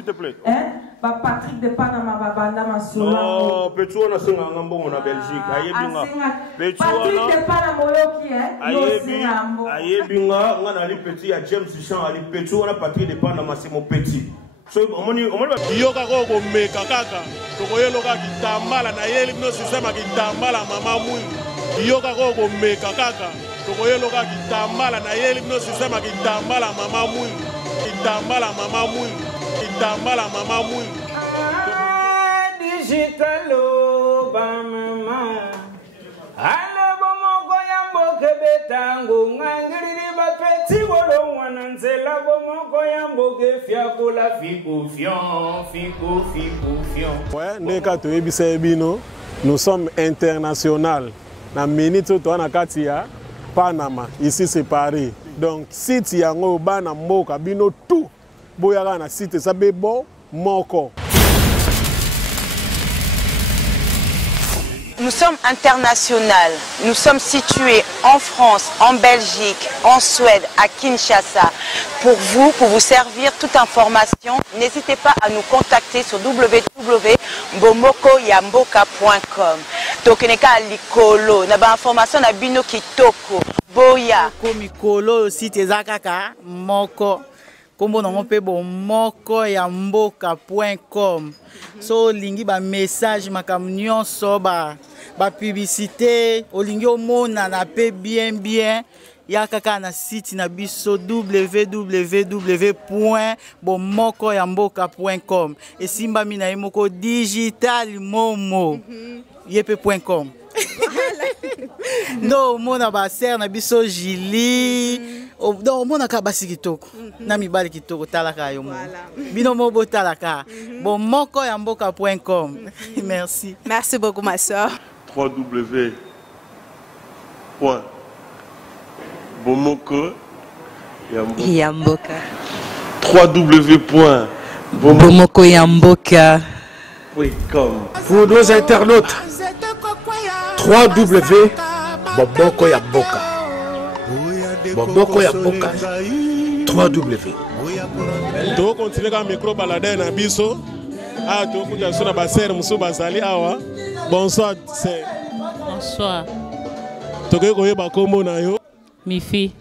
S'il te plaît. Hein? Patrick de Panama, Babanda Masolo. Non, petit on a signé un bon en Belgique. Patrick de Panama, qui est? Aïe, binga, on a les petits à James Chan, à les petits, on a Patrick de Panama, c'est mon petit. Yoka ko meka kaka tokoye loka kitambala na yeli no sistema kitambala mama mwingi yoka ko meka kaka tokoye loka kitambala na yeli no sistema kitambala mama mwingi kitambala mama mwingi kitambala mama mwingi digitalo ba mama ale bomoko ya mboke betango ngangiri bapeti wolo wananzela bomoko ya mboke fiakola fiku fion. Ouais, neka to ebisa ebino, nous sommes international. Na minute to na kati ya Panama, ici c'est Paris. Donc site yango bana mboka bino tout boyaka na site ça be bon moko. Nous sommes international. Nous sommes situés en France, en Belgique, en Suède, à Kinshasa. Pour vous servir toute information, n'hésitez pas à nous contacter sur www.bomokoyamboka.com. Donc, neka likolo, na ba information na bino kitoko, boya. Komikolo site zakaka moko. Kombo na pe bomokoyamboka.com. So lingi ba message makam nyonso ba publicité olingi omona na pe bien ya kaka na site na biso www.bomokoyamboka.com esimba mina yemoko digital momo yepe.com. No mona ba ser na biso Jili do mona ka basi kitoko na mibali kitoko talaka yo mo bino mo botalaka bomokoyamboka.com. Merci beaucoup ma soeur. www.bomokoyamboka. www.bomokoyamboka.com. Pour nos internautes, www.bomokoyamboka. Bomokoyamboka. 3W. To continue ka micro balade na biso. Ah to kuja sona ba ser musu bazali awa. Bonsoir c'est. Bonsoir. Toke ko yeba kombo na yo. Mifi.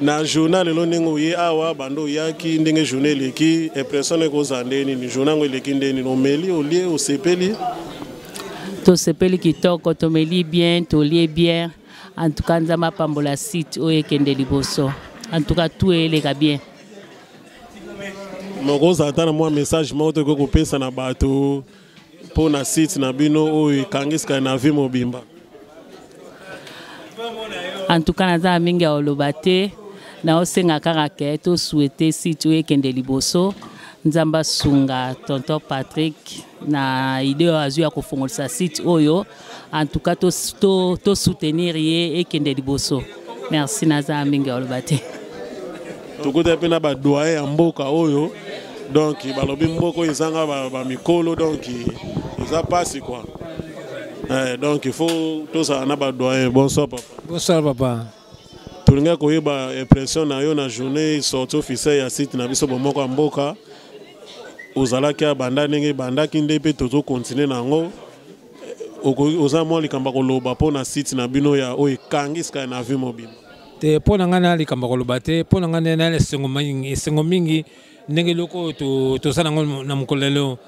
Na journal lo ningo ye awa bando yaki ndenge journal leki impression ko zandeni ni journal ngo leki ndeni no meli olie o sepeli. To sepeli kitoko to meli bien to lie bien. En tout cas nzama pambola site oye kende liboso. En tout cas tout est bien. Moko zatana moi message mo to ko pesa na bato po na site na bino oyo kangiska na vie mobimba. En tout cas naza mingi olobate na osenga kaka ke to souhaiter site oye kende liboso nzamba sunga tonton Patrick na idée azu ya kofongolisa site oyo. En tout cas to soutenir ye et kende liboso. Merci naza mingi olobate. Tokote pena ba doyen ya mboka oyo donc balobi mboko ezanga ba mikolo donc ça passe quoi. Donc il faut tout ça na ba doyen. Bonsoir papa. Bonsoir papa. Tulinga koyeba impression na yo na journée sortie officielle ya site na biso bomoko ya mboka. Ozalaki banda ndenge banda kinde pe toto continuer nango. Oza mo likamba koloba po na site na bino ya oyo kangiska na vie mobile. Te pona ngana likamba koloba te pona ngana na esengo mingi ndenge loko to sana ngo na mukolelo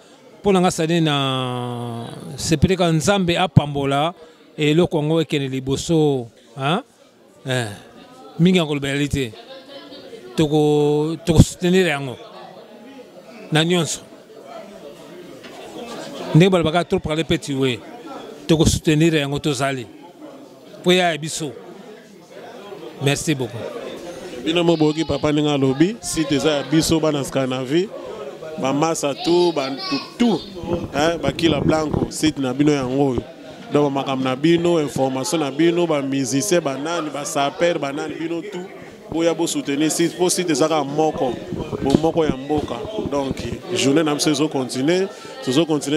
pona ngasane na sepeleka nzambe apambola e loko ngo ekene liboso mingi ngoloba realite toko soutenir yango na nyonso ndenge balabaka trop parler petit we toko soutenir yango tozali po ya biso. Merci beaucoup. Bino moboki papa ninga lobi site za biso bana Scandinavie ba masa tout ba tout ba kila blanco site na bino yango donc makam na bino information na bino ba musicien banani ba saper banani bino tout boya bo soutenir site pour site za ka moko ya mboka. Donc journée na biso continuer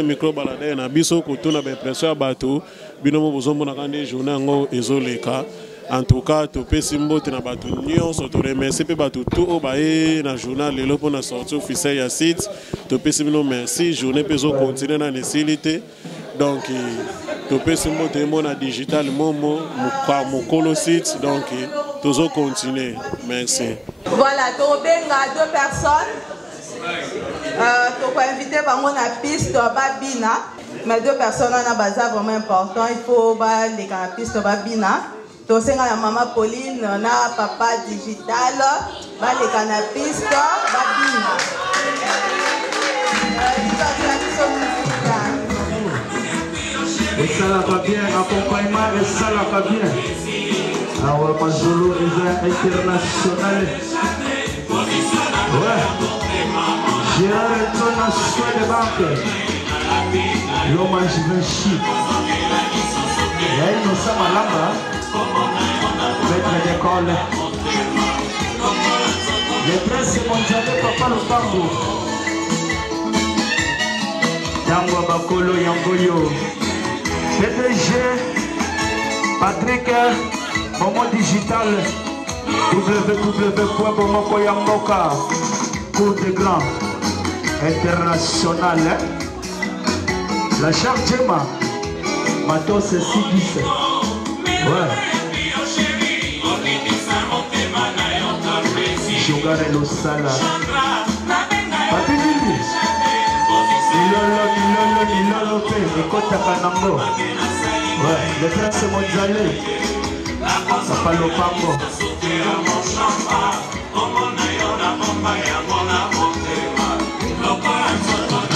micro balade na biso ko tuna ba impression bato bino mo bozomona kande journée ngo ezoleka En tout cas, topesi mbote na bato nyonso, to remercie pe bato tout au bae na journal lelo pour na sortie officielle ya site. Topesi bino merci, journée pezo continuer na nesilité. Donc topesi mbote mona digital momo mokolo site, donc tozo continuer. Merci. Voilà, tobenga 2 personnes. Tu peux inviter na piste babina, mais 2 personnes on a bazar vraiment important. Il faut les la piste babina. Tu sais la maman Pauline, na papa digital, les la piste babina. Et ça là va bien, accompagnement et ça là va bien. Alors Mazolo est international. Ouais. Gérard Etona soin de banque. L'hommage Vinci. Il y a une Ossa Malamba. Maître d'école. Le prince mondial Papa Lupango. Yango Bakolo Yangoyo. PDG Patrick Momo Digital. www.bomokoyamboka. Cour des grands. International, hein? La charte Gemma Matos 610. Ouais. Sugar et l'Osala. Papilili. Ilolo P. Ekota Kanambo. Ouais. Le prince Monzale. Papa Lopango.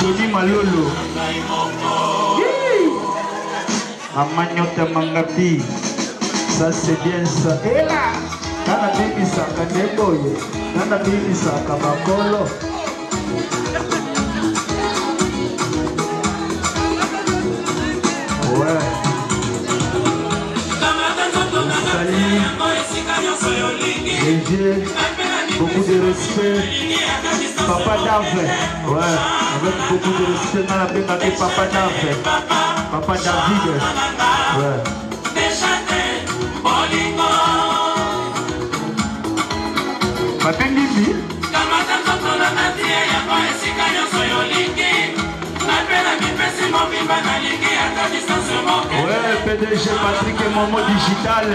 Johnny Malolo. Amanyota Mangapi. Ça c'est bien ça. Et là, Nana Bibi Saka Neboye. Nana Bibi Saka Bakolo. Ouais. Salut. Léger. Beaucoup de respect. Papa Dave. Ouais. Avec beaucoup de respect dans la pénalité, Papa Dave. Papa David. Ouais. Papa Bibi. Ouais, PDG Patrick et Momo Digital.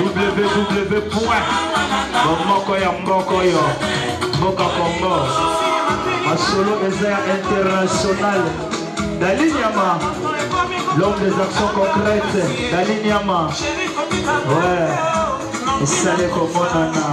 www.bomokoyambokoyo. Boka Congo. Masolo Eza International. Dali Nyama. L'homme des actions concrètes. Dali Nyama. Ouais. Salé comme Nana.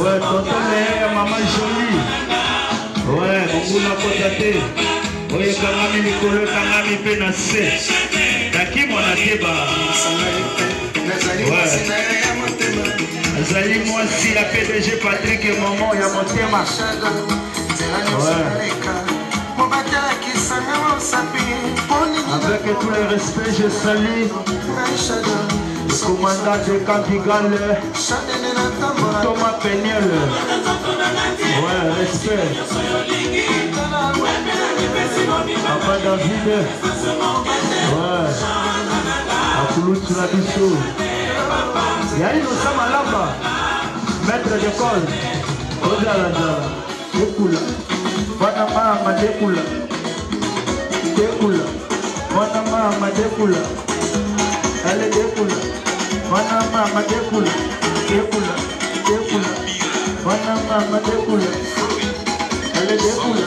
Ouais, tonton maman jolie. Ouais, Monguna Kotate. Ouais, Kangami Nikolo, Kangami Penase. Daki Monateba. Ouais. Zali moi si la PDG Patrick et maman ya Motema. Ouais. Avec tout le respect, je salue Commandant de Campigal, Thomas Peniel. Ouais, respect. Papa David. Ouais. Apoulout Nabiso. Yali Nosa Malamba. Maître d'école. Odalada. Dekula. Wanama Dekula. Dekula. Wanama Dekula. Elle Dekula. Wanama Dekula. Dekula. Dekula. Wanama Dekula. Elle Dekula.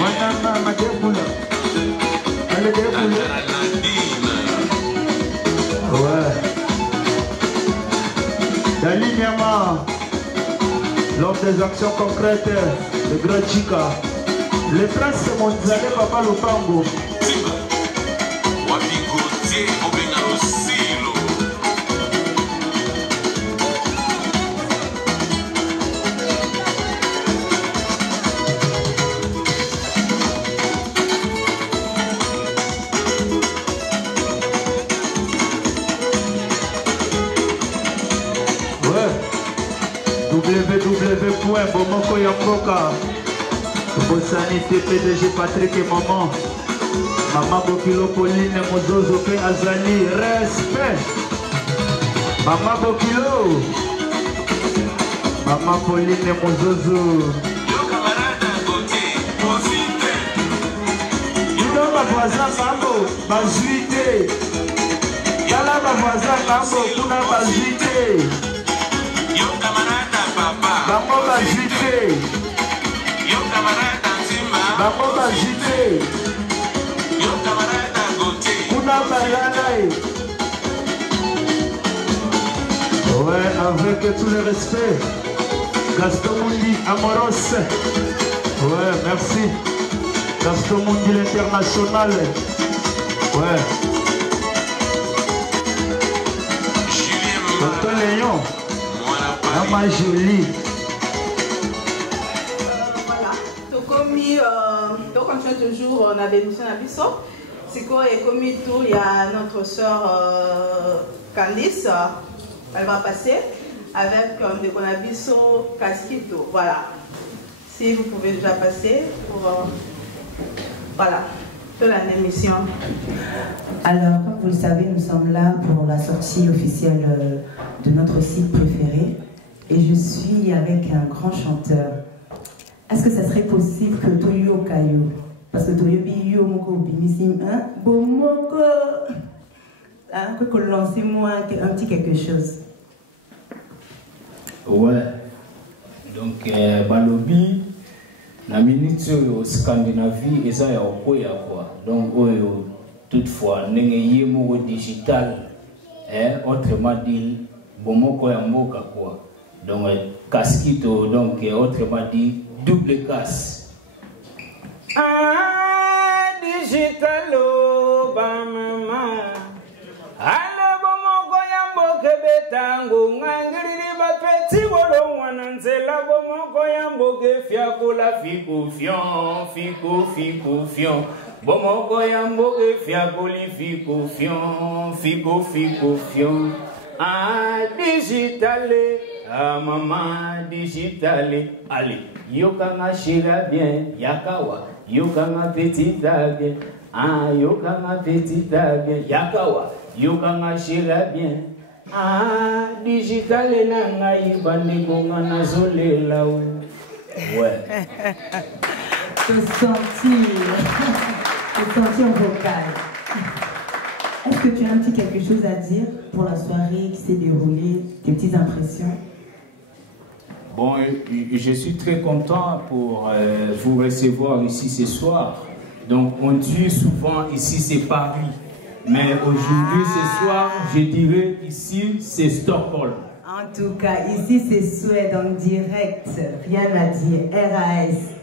Wanama Dekula. Elle Dekula. Ouais. D'alignement lors des actions concrètes de Grand Chica. Le prince Mondialé Papa Lopango. www.bomokoyamboka Bosanité PDG Patrick et Maman Maman Bokilo Pauline Mozozo P Azali respect Maman Bokilo Maman Pauline Mozozo Yudo ma voisin Mambo Bazuité Yala ma voisin Mambo Kuna Bazuité Bango Bazuité Bango Bazuité Kuna Bayanaï. Ouais, avec tout le respect Gaston Mundi Amoros. Ouais, merci Gaston Mundi l'international. Ouais Tonton Léon Maman Jolie. Voilà, donc on continue toujours, on avait émission à Bissot. C'est quoi, et comme tout, il y a notre soeur Candice, elle va passer avec des Konabiso Casquito. Voilà, si vous pouvez déjà passer pour voilà, toute l'émission. Alors, comme vous le savez, nous sommes là pour la sortie officielle de notre site préféré. Et je suis avec un grand chanteur. Est-ce que ça serait possible que Toyo Kayo, parce que Toyo Biyo Moko Binisim, Bomoko, que lancez-moi un petit quelque chose. Ouais. Donc, Balobi, la minute au Scandinavie, et ça, il y a quoi. Donc, toutefois, n'ayez pas digital, autrement dit, Bomoko Yamboka quoi. Donc, casquito, donc, autrement dit, double casse. Ah, digitalo, bamama. Allo bomoko yamboke betango, ngangiri bapeti wolo wananzela bomoko yamboke fiakola fiku fion, fiku fion. Bomoko yamboke fiakoli fiku fion. Ah, digitale. Ah maman digitale, allez, yokanga shira bien, yakawa, yokanga petita bien, ah yokanga petita bien, yakawa, yokanga shira bien, ah digitale nanga ibane konga nazole là où, ouais. Te sentir vocal. Est-ce que tu as un petit quelque chose à dire pour la soirée qui s'est déroulée, tes petites impressions? Bon, je suis très content pour vous recevoir ici ce soir. Donc, on dit souvent ici c'est Paris. Mais aujourd'hui, ce soir, je dirais ici c'est Stockholm. En tout cas, ici c'est Suède en direct. Rien à dire. RAS.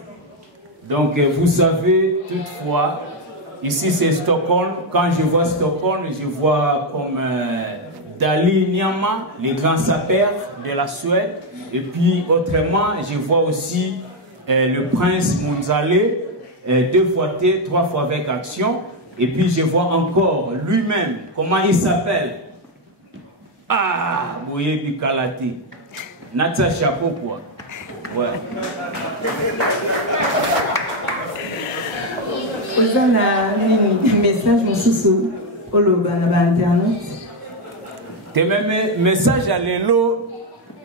Donc, vous savez, toutefois, ici c'est Stockholm. Quand je vois Stockholm, je vois comme Dali Nyama, les grands sapeurs de la Suède. Et puis autrement, je vois aussi le prince Mondialé, 2 fois T, 3 fois avec action. Et puis je vois encore lui-même, comment il s'appelle? Ah, boye bikalate. Natsa chapeau quoi. Ouais. Vous avez un message mosusu oloba na internet. Te même message à lelo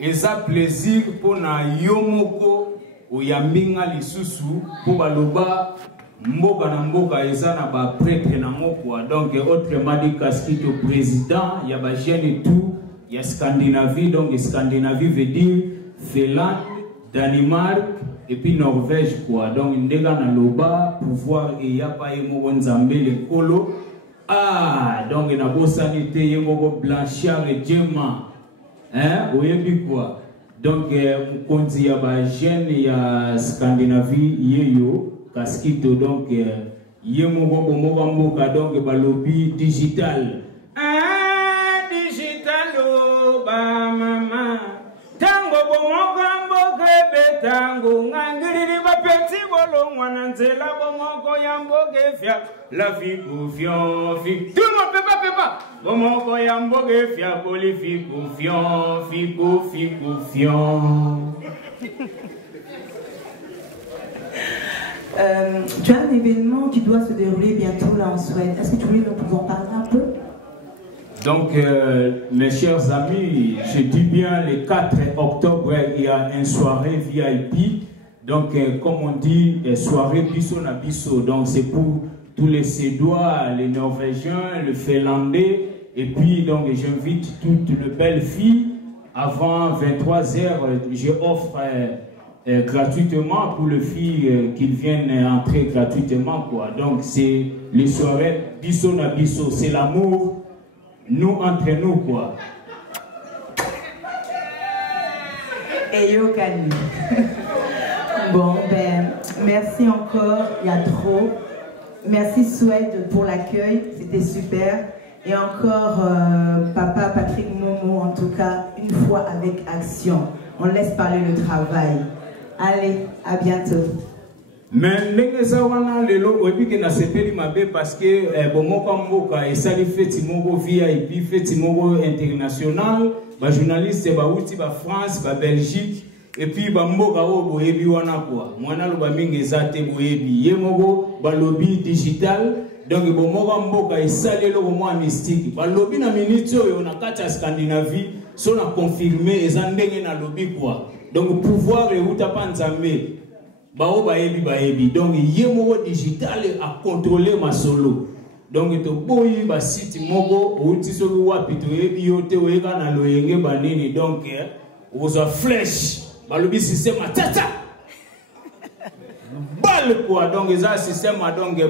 eza plaisir pour na yomoko oyambinga lisusu pour baloba mboka na mboka eza na ba prêtre na ngokwa. Donc autrement dit Kaskito président ya ba jeune tout ya Scandinavie. Donc Scandinavie veut dire Finlande, Danemark et puis Norvège quoi. Donc ndega na loba pouvoir et ya pa yemo nzambe le kolo. Ah donc na bo sanité yemo Blanchard et Djema. Hein, oyebi quoi. Donc konzi ya ba jeune ya Scandinavie yeyo Kaskito donc yemo bomo mboka donc ba lobby digital. Ah digital ba mama tango bomo mboka betango ngangiri ba petit bolo mwana nzela bomo yamboge fia la vie confiant fi tout le monde peut pas bomo yamboge fia boli fi confiant fi confiant. Tu as un événement qui doit se dérouler bientôt là en Suède. Est-ce que tu voulais nous en parler un peu? Donc, mes chers amis, je dis bien le 4 octobre, il y a une soirée VIP. Donc, comme on dit, soirée bisso na bisso. Donc, c'est pour tous les Suédois, les Norvégiens, les Finlandais. Et puis, donc, j'invite toutes les belles filles. Avant 23h, je offre gratuitement pour les filles qui viennent entrer gratuitement, quoi. Donc, c'est les soirées bisso na bisso. C'est l'amour. Nous entre nous quoi. Et yo Kani. Bon ben merci encore, il y a trop. Merci Suède pour l'accueil, c'était super. Et encore papa Patrick Momo en tout cas une fois avec action. On laisse parler le travail. Allez, à bientôt. Mais ndenge wana lelo oyebi ke na sepeli mabe parce que bomoko mboka esali feti moko VIP feti moko international ba journaliste ba uti ba France ba Belgique et puis ba mboka o boyebi wana kwa mwana lo ba mingi ezate boyebi ye moko ba lobby digital. Donc bomoko mboka esali lo mo mystique ba lobby na minute oyo na kati ya Scandinavie so na confirmer eza ndenge na lobby kwa. Donc pouvoir e uta panzambe bao baebi donc yemo digital a contrôler ma solo. Donc to boyi ba site moko outi solo wapi to yebi yote weka na loyenge banini donc oza flèche balobi système tata balle quoi. Donc eza système donc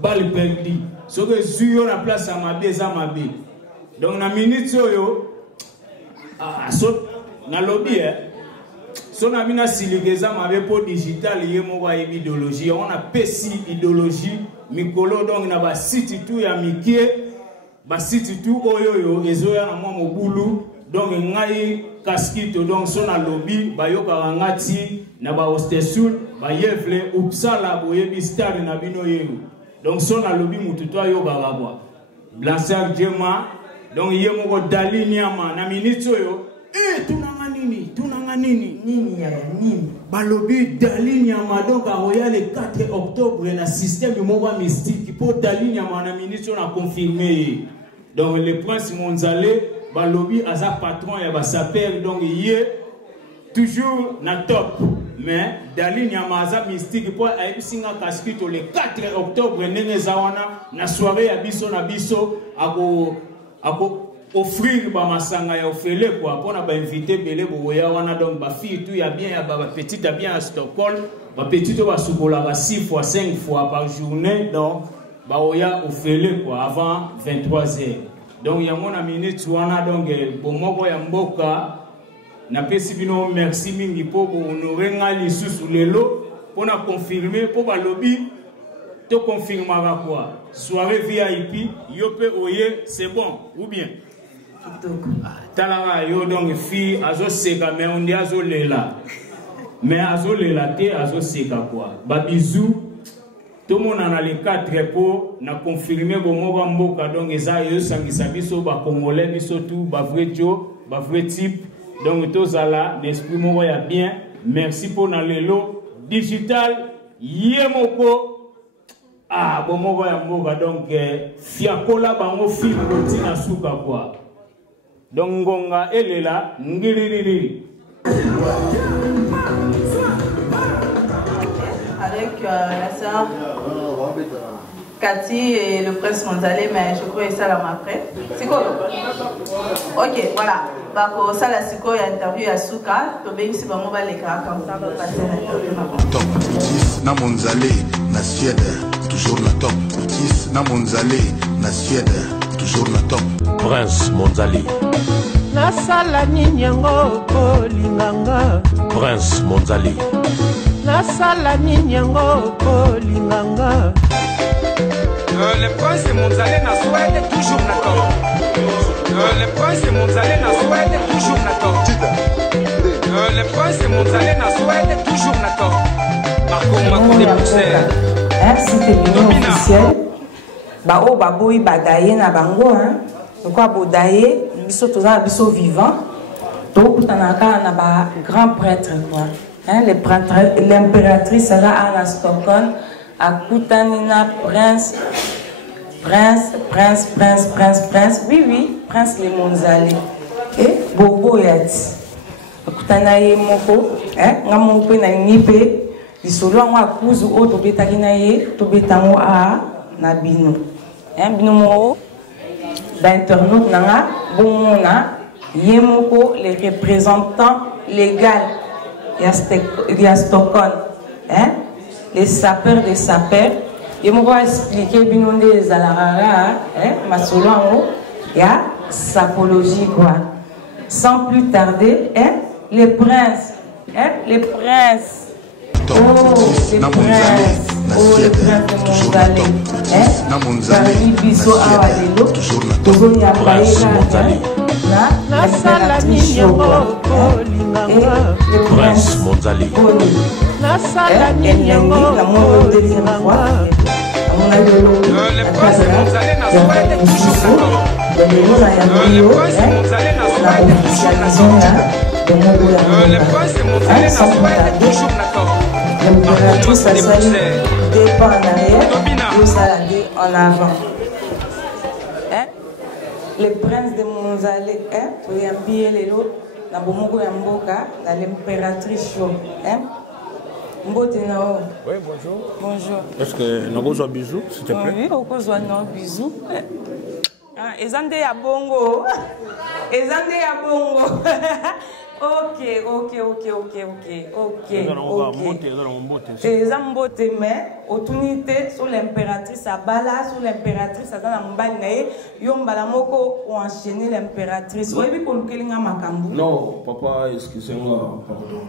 balle perdu so que zuyo na place à mabe za mabe. Donc na minute oyo so na lobby son amina siligeza mabe po digital yemo wa idéologie on a pesi idéologie mikolo donc na ba site tout ya mikie ba site tout oyoyo ezoya na mwa mobulu donc ngai Kaskito donc son a lobby ba yoka ngati na ba hostesul ba yevle upsala boyebi star na bino yero donc son a lobby mututo yo baba Blanchard Djema donc yemo ko dalinyama na minute oyo tunanga nini balobi dalinyama donc a le 4 octobre na système moko mystique pour dalinyama na ministre on a confirmé. Donc le prince Monzale balobi aza patron ya ba saper donc yé toujours na top mais dalinyama aza mystique pour aibisinga Kaskito le 4 octobre ndenge zawana na soirée ya biso na biso ako offrir ba masanga ya ofele quoi pour na ba inviter belé boya wana donc ba fille tout ya bien ya ba petite ya bien à Stockholm ba petite ba subola ba 6 fois 5 fois par journée donc ba oya ofele quoi avant 23h. Donc ya mona minute wana donc bomoko ya mboka na pesi bino merci mingi po bo honorer ngali susu lelo pour na confirmer pour ba lobby to confirmera quoi soirée VIP yope oye c'est bon ou bien talanga yo donc fille azo seka mais on dit azo lela mais azo lela te azo seka quoi ba bisou tout le monde a les 4 pots, na confirmé que moi mboka donc eza yo sangisa biso ba congolais biso tout ba vrai jo, ba vrai type. Donc tous là, l'esprit moko ya bien. Merci pour na lelo digital yemoko. Ah bon moko ya mboka donc fiakola bango film rotina suka quoi. Donc ngonga elela ngiriri. Avec la sœur Cathy et le prince Monzalé, mais je crois que ça l'a après. C'est quoi? Ok, voilà. Bako, ça la siko y a interview à Souka. To bien si bon on va les cas comme ça va passer l'interview. Top, na Monzalé, na Suède, toujours na top. Na Monzalé, na Suède, toujours na top. Prince Monzalé. Na sala ninyango kolinganga. Prince Monzalé. Na sala ninyango kolinganga. Le prince Monzalé na Suède toujours na top. Le prince Monzalé na Suède toujours na top. Le prince Monzalé na Suède toujours na top. Marco des poussières. C'était l'union officielle. Ba o baboui badaye na bango hein. Donc quoi bodaye, biso toza biso vivant. Donc tanaka na ba grand prêtre quoi. Hein, les prêtres, l'impératrice là à Stockholm, à Kutanina prince. Oui, prince les Monzalé. Et Bobo Yati. Kutanaye moko, ngamu pe na nipe, disolo ngwa kuzu o to betaki na ye, to betango a na bino. Bino mo d'internaute nanga bongona yemoko les représentants légaux il y a Stockholm, les sapeurs des sapeurs. Je vais expliquer bien les alarara, masolongo, il y a sapologie quoi. Sans plus tarder, les princes, les princes. Oh, les princes. Oh, les princes de Monzalé. Parmi biso awalelo, tozo nyabaye na sala ninyango kolinganga. Prince Monzalé. Na sala ninyango kolinganga. Le prince Monzalé na Suède toujours na top. Le prince Monzalé na Suède toujours na top. Le prince Monzalé na Suède toujours na top. L'impératrice a sali des pas en arrière, nous saladés en avant. Les princes de Monzalé, pour y habiller les lots, na bomoko ya mboka, na l'impératrice chaud. Mbote nao. Oui, bonjour. Bonjour. Est-ce que nous avons un bisou, s'il te plaît? Oui, on a un bisou. Ezande ya bongo. Ezande ya bongo. Ok. Ezambote mais autunité sur l'impératrice Abala, sur l'impératrice Azana Mbali nae, yombala moko ou enchaîner l'impératrice. Oui, bi kolukelinga makambu. Non, papa, excusez-moi, pardon.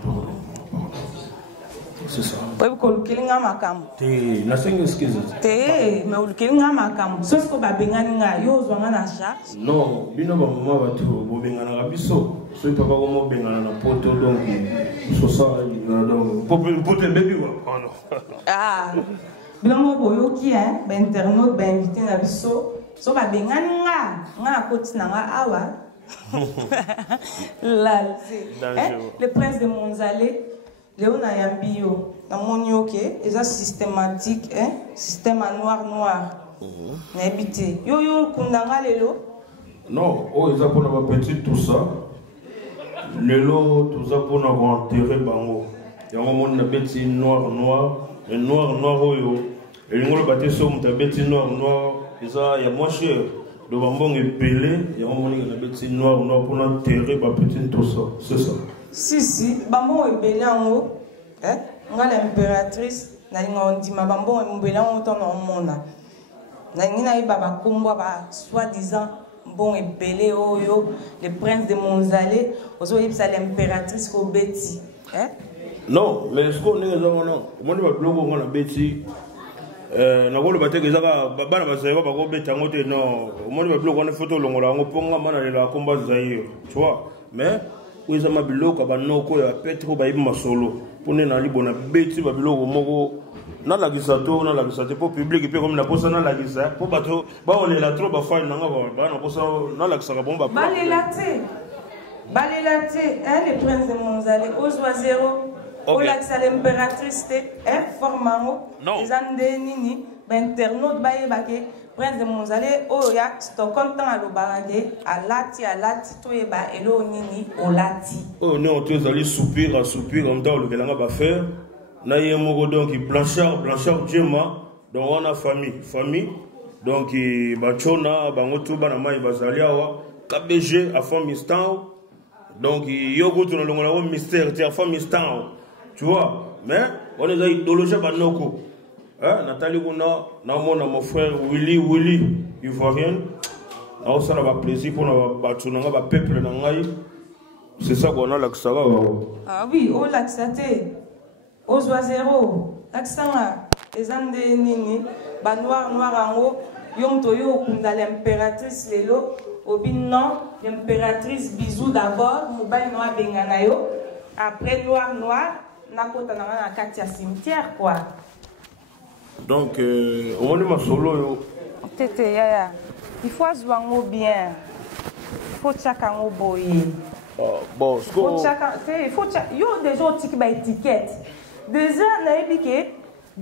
C'est ça. Oui, kolukelinga makambu. Te, na sengi excuse. Te, mais olukelinga makambu. Sauf que babengani nga yo zwanga na charge. Non, bino ba mama batu bobengana na biso. So papa ko mo bengana na poto donc so ça donc poto baby wa pardon. Ah. Bino mo boyoki ba internaute ba invité na biso. So babengani nga na koti na nga awa. Là, le prince de Monzalé. Léona Yambio, dans mon yoke, ils ont systématique, système à noir. N'habité. Yo, kundanga lelo? Non, oh, ils ont pour la petite tout ça. Lelo, tout ça pour nous enterrer bango. Il y a un moment où bêti noir, et noir, et nous bâti sur mon bêti noir, et ça, il y a moins cher. Le bambon est pelé, il y a un moment où bêti noir pour nous enterrer ma petite tout ça. C'est ça. Si, bambon est belé en haut. Nga l'impératrice, na ndima bambon est belé en haut dans le monde. Na ngina baba kumba ba soi-disant bon est belé oyo le prince de Monzalé, ozo yipsa l'impératrice ko beti. Non, mais ce qu'on est non. Moi ne va plus qu'on a beti. Na ko le baté que zaka bana ba seba ba ko beta ngote non. Moi ne va plus qu'on a photo longola ngo ponga mana le la combat zaïre. Tu vois? Mais où ça m'a biloko ba noko ya petro ba yima solo. Pour ne na libona beti ba biloko moko na la gisato na la gisate pour public puis comme la posa na la gisa pour bato ba on est là trop ba fa nanga ba na posa na la gisaka bomba balelate hein les princes de Monzale ozwa zéro o la gisale impératrice hein formamo les ande nini ba internaute ba yebake prince de Monzale o ya Stockholm tan alobarage alati to yeba elo nini olati oh non tu allez soupir en temps le kelanga ba faire na yemoko donc Blanchard Djema donc on a famille donc bachona bango tu bana mai bazali awa KBG a famille stan donc yoko tu no ngona mystère ti a famille stan tu vois mais on est idéologie banoko hein Nathalie kuna na mona mon frère Willy ivoirien na on ça va plaisir pour na batuna nga ba peuple na ngai c'est ça qu'on a l'accent ah oui on l'accent ozwa zéro taksanga ezande nini ba noir ango yomto yo kunda l'impératrice lelo obinno l'impératrice bisou d'abord mobile noir bengana yo après noir nakota na kati ya cimetière quoi donc on est ma solo yo tete yaya il faut azwango bien faut chakango boye bon faut chaka faut yo déjà tiki ba étiquette déjà na ebike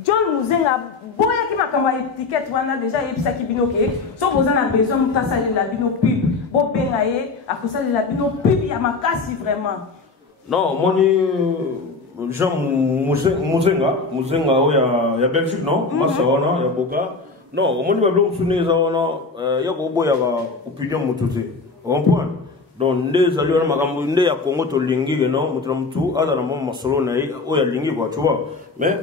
John Muzenga boya ki makamba étiquette wana déjà yebisa ki bino ke so boza na besoin mutasali la bino pub bo benga ye akusali la bino pub ya makasi vraiment non moni Jean Muzenga ya Belgique non masa wana ya boka non moni ba blo suneza wana ya ko boya ba opinion mutute on point donc ndeza liona makambo nde ya Congo to lingi no mutu ala na mama solo na ye o ya lingi quoi tu vois mais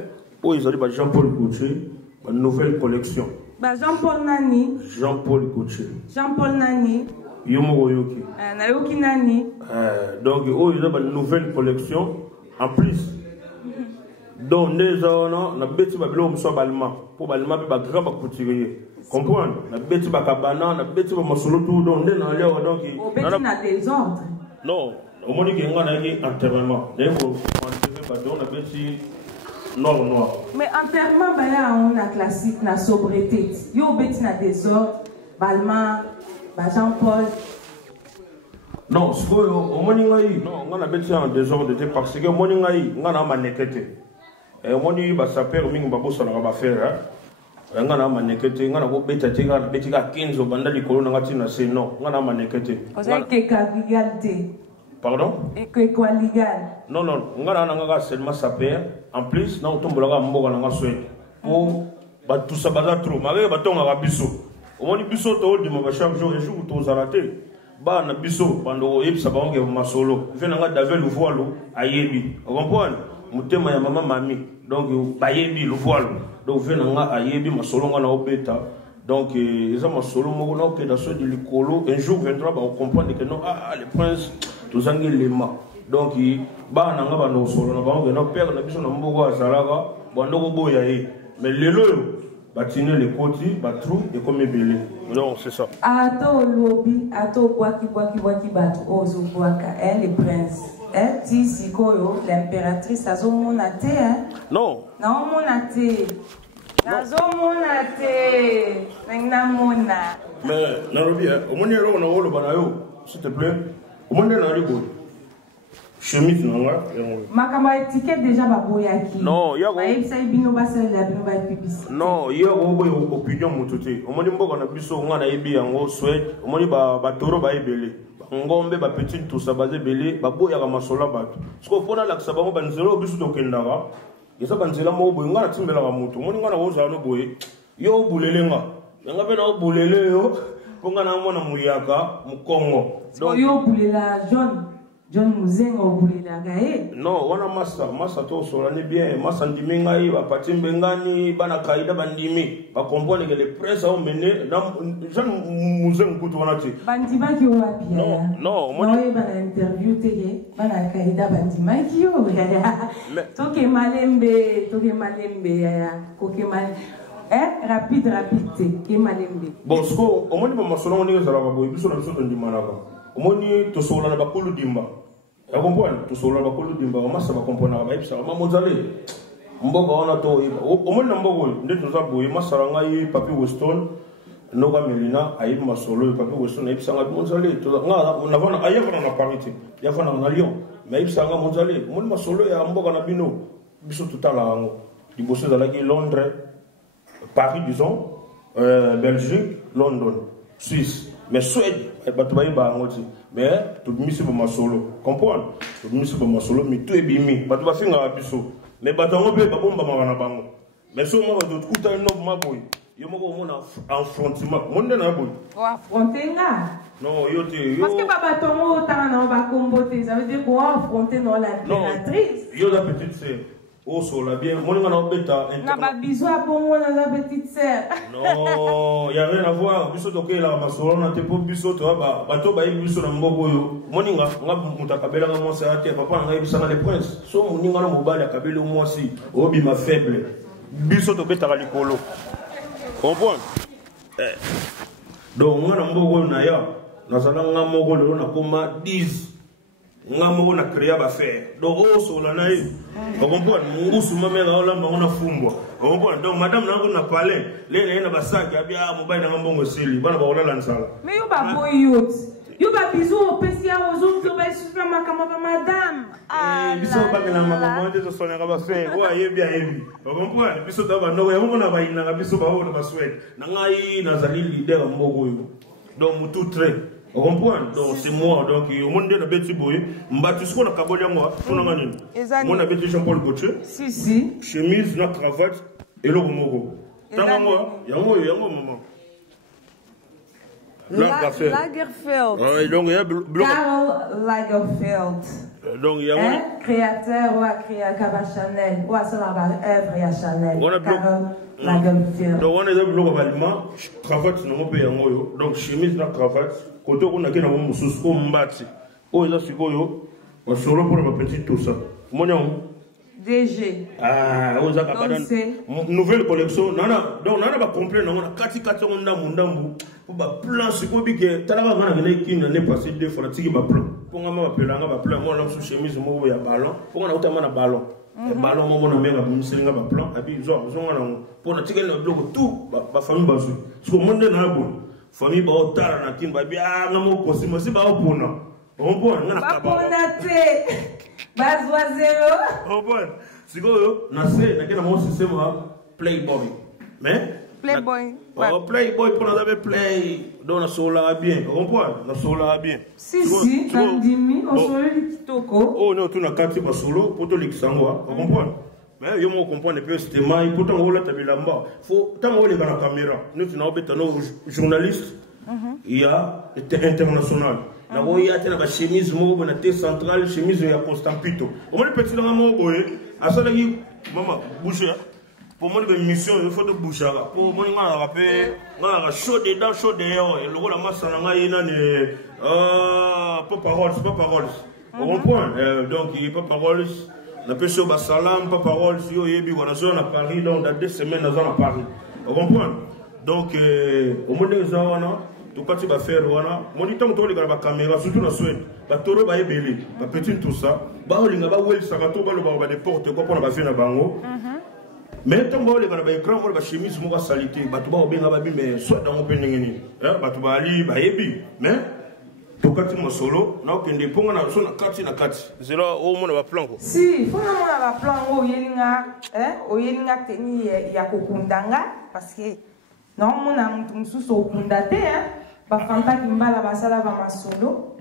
ils ont dit Jean-Paul Gaultier, une nouvelle collection. Jean-Paul Nani. Jean-Paul Gaultier. Jean-Paul Nani. Yomo Yoki. Nayoki Nani. Donc, ils ont une nouvelle collection. En plus, donc, les gens, on a bêti babilo mso balma. Pour balma, il va grave à couturier. Comprendre? On a bêti bakabana, on a bêti masolo tout. Donc, on a donc. On a des ordres. Non, au moins, il y a un enterrement. D'ailleurs, on a bêti. Noir. Mais enterrement, on a classique, na sobriété. Yo beti na désordre, Balma, Jean-Paul. Non, ce que au moningai, non, on a beti en désordre parce que moningai, on a manekete. Et moni ba saper mingi ba bossa na ba faire. On a manekete, on a go beti tinga beti ka 15 banda likolo na ngati na se non, on a manekete. On a que légalité. Pardon? Et que quoi légal? Non, on a seulement saper. En plus, nous avons un souhait pour tout ça, trop. Mais on a biso. On a biso, chaque jour et jour, on a raté. Bah, on a biso, pendant que ça va en solo. Je viens d'avoir le voile à Yebi. Vous comprenez? Mutema ya maman mami. Donc, Bayebi, le voile. Donc, je viens à Yebi, ma solo, on a au bêta. Donc, ils ont ma solo, on a dans ce de l'écolo. Un jour viendra, on comprend que non, les princes, tous en les mains. Donc, ba nanga ba no solo na bango na père na biso na mbogo azalaka bandoko boya ye mais lelo batine les côtés ba trou et comme belé donc c'est ça ato lobi ato kwaki batu ozo kwaka les princes ti sikoyo l'impératrice azomona te non naomona te nazomona te nangna mais narobi omoni ro na wolo bana yo s'il te plaît omoni na ribo chemise nanga makamba étiquette déjà baboyaki non yako bayebisa bino basalela bino ba publicité non yako boy opinion mututé omoni mboka na biso nga na yebi yango souhaite omoni ba toro ba ebele ngombe ba petite tout ça basé belé baboyaka masola bato siko pona la ksaba mo banzelo biso to kendaka yesa banzela mo boy nga na timbela ka mutu omoni nga na oza no boy yo bulelenga yanga pe na bulele yo ko nga na mona muyaka mukongo donc yo bulela jaune John Muzenga obulela gae non wana massa to solani bien massa ndimi ngai ba patimbe ngani bana kaida bandimi ba comprendre que les presse ont mené dans John Muzenga kutu wana ti bandima ki wapi non moi bana interview tege bana kaida bandima ki yo toke malembe ya koke mal rapide ke malembe bon sko o moni ba masolo ngoni zala ba boy biso na biso ndima naka omoni to sola na bakulu dimba ya comprendre to sola bakulu dimba o massa ba comprendre ba ipsa ma Monzale mboka wana to omoni na mboka nde toza boye masala ngai Papi Weston noka Melina ayibi masolo Papi Weston ayibisanga Monzale nga navana ayavana na Paris te yavana na Lyon mais ayibisanga Monzale omoni masolo ya mboka na bino biso totala yango liboso ezalaki Londres Paris disons Belgique London Suisse mais Suède bato bayeba yango te mais tobimisi bamasolo comprendre tobimisi bamasolo mitu ebimi bato bafingaka biso mais bato yango mpe babombamaka na bango mais so moko tokuta nobuma boye yo moko omona affrontement mo nde na boye affronter nga non yo te parce que babato yango otanga nango bakombo te ça veut dire qu'on va affronter dans l'impératrice yo la petite sœur oh sola bien moninga na obeta na ba bisou a bongo na la petite sœur non y a rien à voir biso toke la masolo na te po biso to ba bato ba biso na mboko yo moninga nga mutakabela nga mwasi ate papa nga yebisanga le prince so moninga na mobali akabela mwasi obi ma faible biso to beta likolo comprendre donc nga na mboko na ya na sala nga moko lelo na koma 10 nga moko na créer ba faire donc oh sola na ye on comprend ngusu mamela ola mbona fumbwa on comprend donc madame nango na palais lele na basaki abia mobile na mbongo seli bana ba olala nsala mais yo ba boyot yo ba bizu opesi ya ozo to ba super makama ba madame biso ba na makama ndezo sona ka ba faire wa yebi yebi on comprend biso ta ba ndoko ya mbona ba ina biso ba ona ba swed na ngai na zali leader mboko yo donc mutu très on comprend donc c'est moi donc au monde de beti boy mbatu siko na kabolia moi tuna ngani mon a beti Jean-Paul Gaultier si chemise na cravate et le moko tanga moi yango maman Lagerfeld donc il y a Karl Lagerfeld donc il y a créateur ou créa Chanel ou à cela ba œuvre ya Chanel Karl Lagerfeld donc on est dans le bâtiment cravate na mo pe yango yo donc chemise na cravate koto kuna kena mo mususu ko mbati o eza sikoyo wa solo pour ma petite tout ça monyon DG o za kabana nouvelle collection nana donc nana ba complet na kati ndambu pour ba plan siko bike tala ba ngana ngene kinga ne passé deux fois tiki ba plan pour ngama ba pelanga ba plan mo na su chemise mo ya ballon pour ngana utama na ballon ballon mo na menga bimselinga ba plan abi zo ngana pour na tiki na bloc tout ba famille ba su siko monde na bo famille ba otala na kimba bia ngamo kosimo si ba opona on bon ngana kaba opona te bazwa zero on bon siko na se na kena mo système playboy mais playboy playboy pour nous avoir play donc na sola bien on comprend na sola bien si ndimi on sola kitoko oh non tu na kati ba solo pour to likisangwa on comprend mais yo mo comprendre peu c'était mai pourtant on la tabilamba faut tant on les dans la caméra nous tu na obeta no journaliste il y a international na bo ya tena ba chemise mo na te centrale chemise ya Constampito o mo le petit na mo boye asala ki mama bouger pour moi une mission il faut de bouger pour moi on rappelle on a chaud dedans chaud dehors et le rôle la masse na ngai na ne pas parole on comprend donc il pas parole na peso ba salam pas parole si yo yebi wana zone à Paris donc dans 2 semaines na zone à Paris on comprend donc au monde des wana tout quand tu vas faire wana moniteur to les ba caméra surtout na Suède ba toro ba ebele ba petit tout ça ba olinga ba wel sakato ba lo ba de porte ko pour ba faire na bango mais tant que les gars écran pour la chemise mo salité batu ba obenga ba bi mais soit dans open ngeni batu ba ali ba yebi mais to kati mo solo na okende ponga na so na kati zero o mo na ba plan ko si fona mo na ba plan o yelinga teni ya kokundanga parce que non mon na mususu okunda te ba fanta kimbala basala ba masolo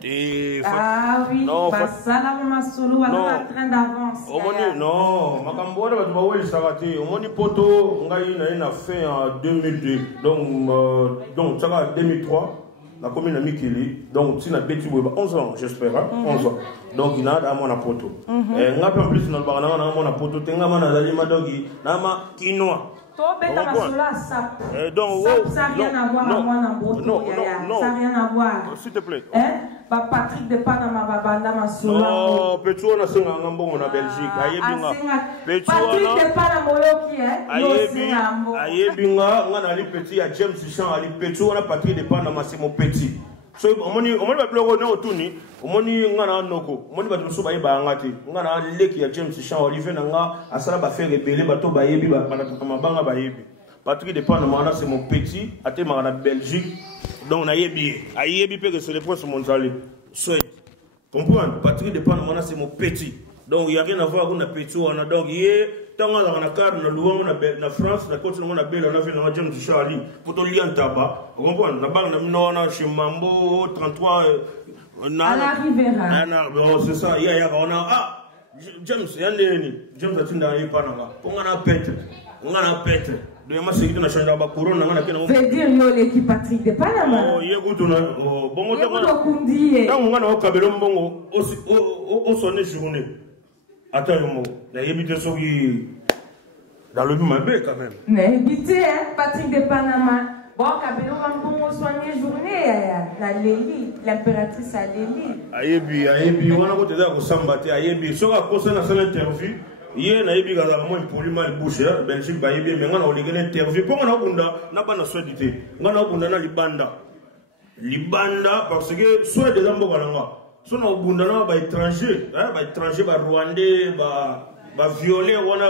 ah oui basala ba masolo wala en train d'avance omoni non makambo wana batu baweli sakati omoni poto ngai na fait en 2002 donc ça va 2003 la commune a Mikili donc si na beti boy 11 ans j'espère 11 ans donc il a à mon poto ngapi en plus na bana na mon poto tenga mana dalima dogi na ma quinoa to beta masolo sap donc ça rien à voir moi na boto ça rien à voir s'il te plaît ba Patrick de Panama babanda masolo non petu na senga ngambongo na Belgique ayebinga petu Patrick de Panama yoki ayebinga ngana ali petit ya James Jean ali petu na Patrick de Panama c'est mon petit So omoni ba blogo na otuni omoni ngana noko omoni ba tuso ba yeba ngati ngana leki ya James Jean Olivier nanga asala ba faire rebelle bato ba yebi ba mabanga ba yebi Patrick Depanemana c'est mon petit até ma na Belgique donc na yebi ayebi pe que c'est le prince mondial Suède comprendre Patrick Depanemana c'est mon petit donc il y a rien à voir avec na petit wana donc yé tant on a carte na louango na France na côté on a belle on a fait na James Charlie pour to lien taba vous comprenez na bang na minona chez Mambo 33 à la Rivera c'est ça il y a on a James yandeni James atinda yi pananga pour on a pète de ma sécurité na changer ba corona ngana kena veut dire yo l'équipe Patrick Depanemana yekutuna bongo tango ngana okabelo mbongo o sonne journée attends yo mo na yebite soki dans le même quand même mais éviter Patrick Depanemana bon kabelo mbongo soigner journée na Leli l'impératrice à Leli ayebi wana ko teza ko sambate ayebi soka kosa na sala interview hier na yebi gaza mo impoli mal bouche Belgique ba yebi mais ngana oligene interview ko ngana kunda na bana Suède ngana kunda na libanda parce que Suède zambo kalanga sona obunda na ba étranger ba rwandais ba violer wana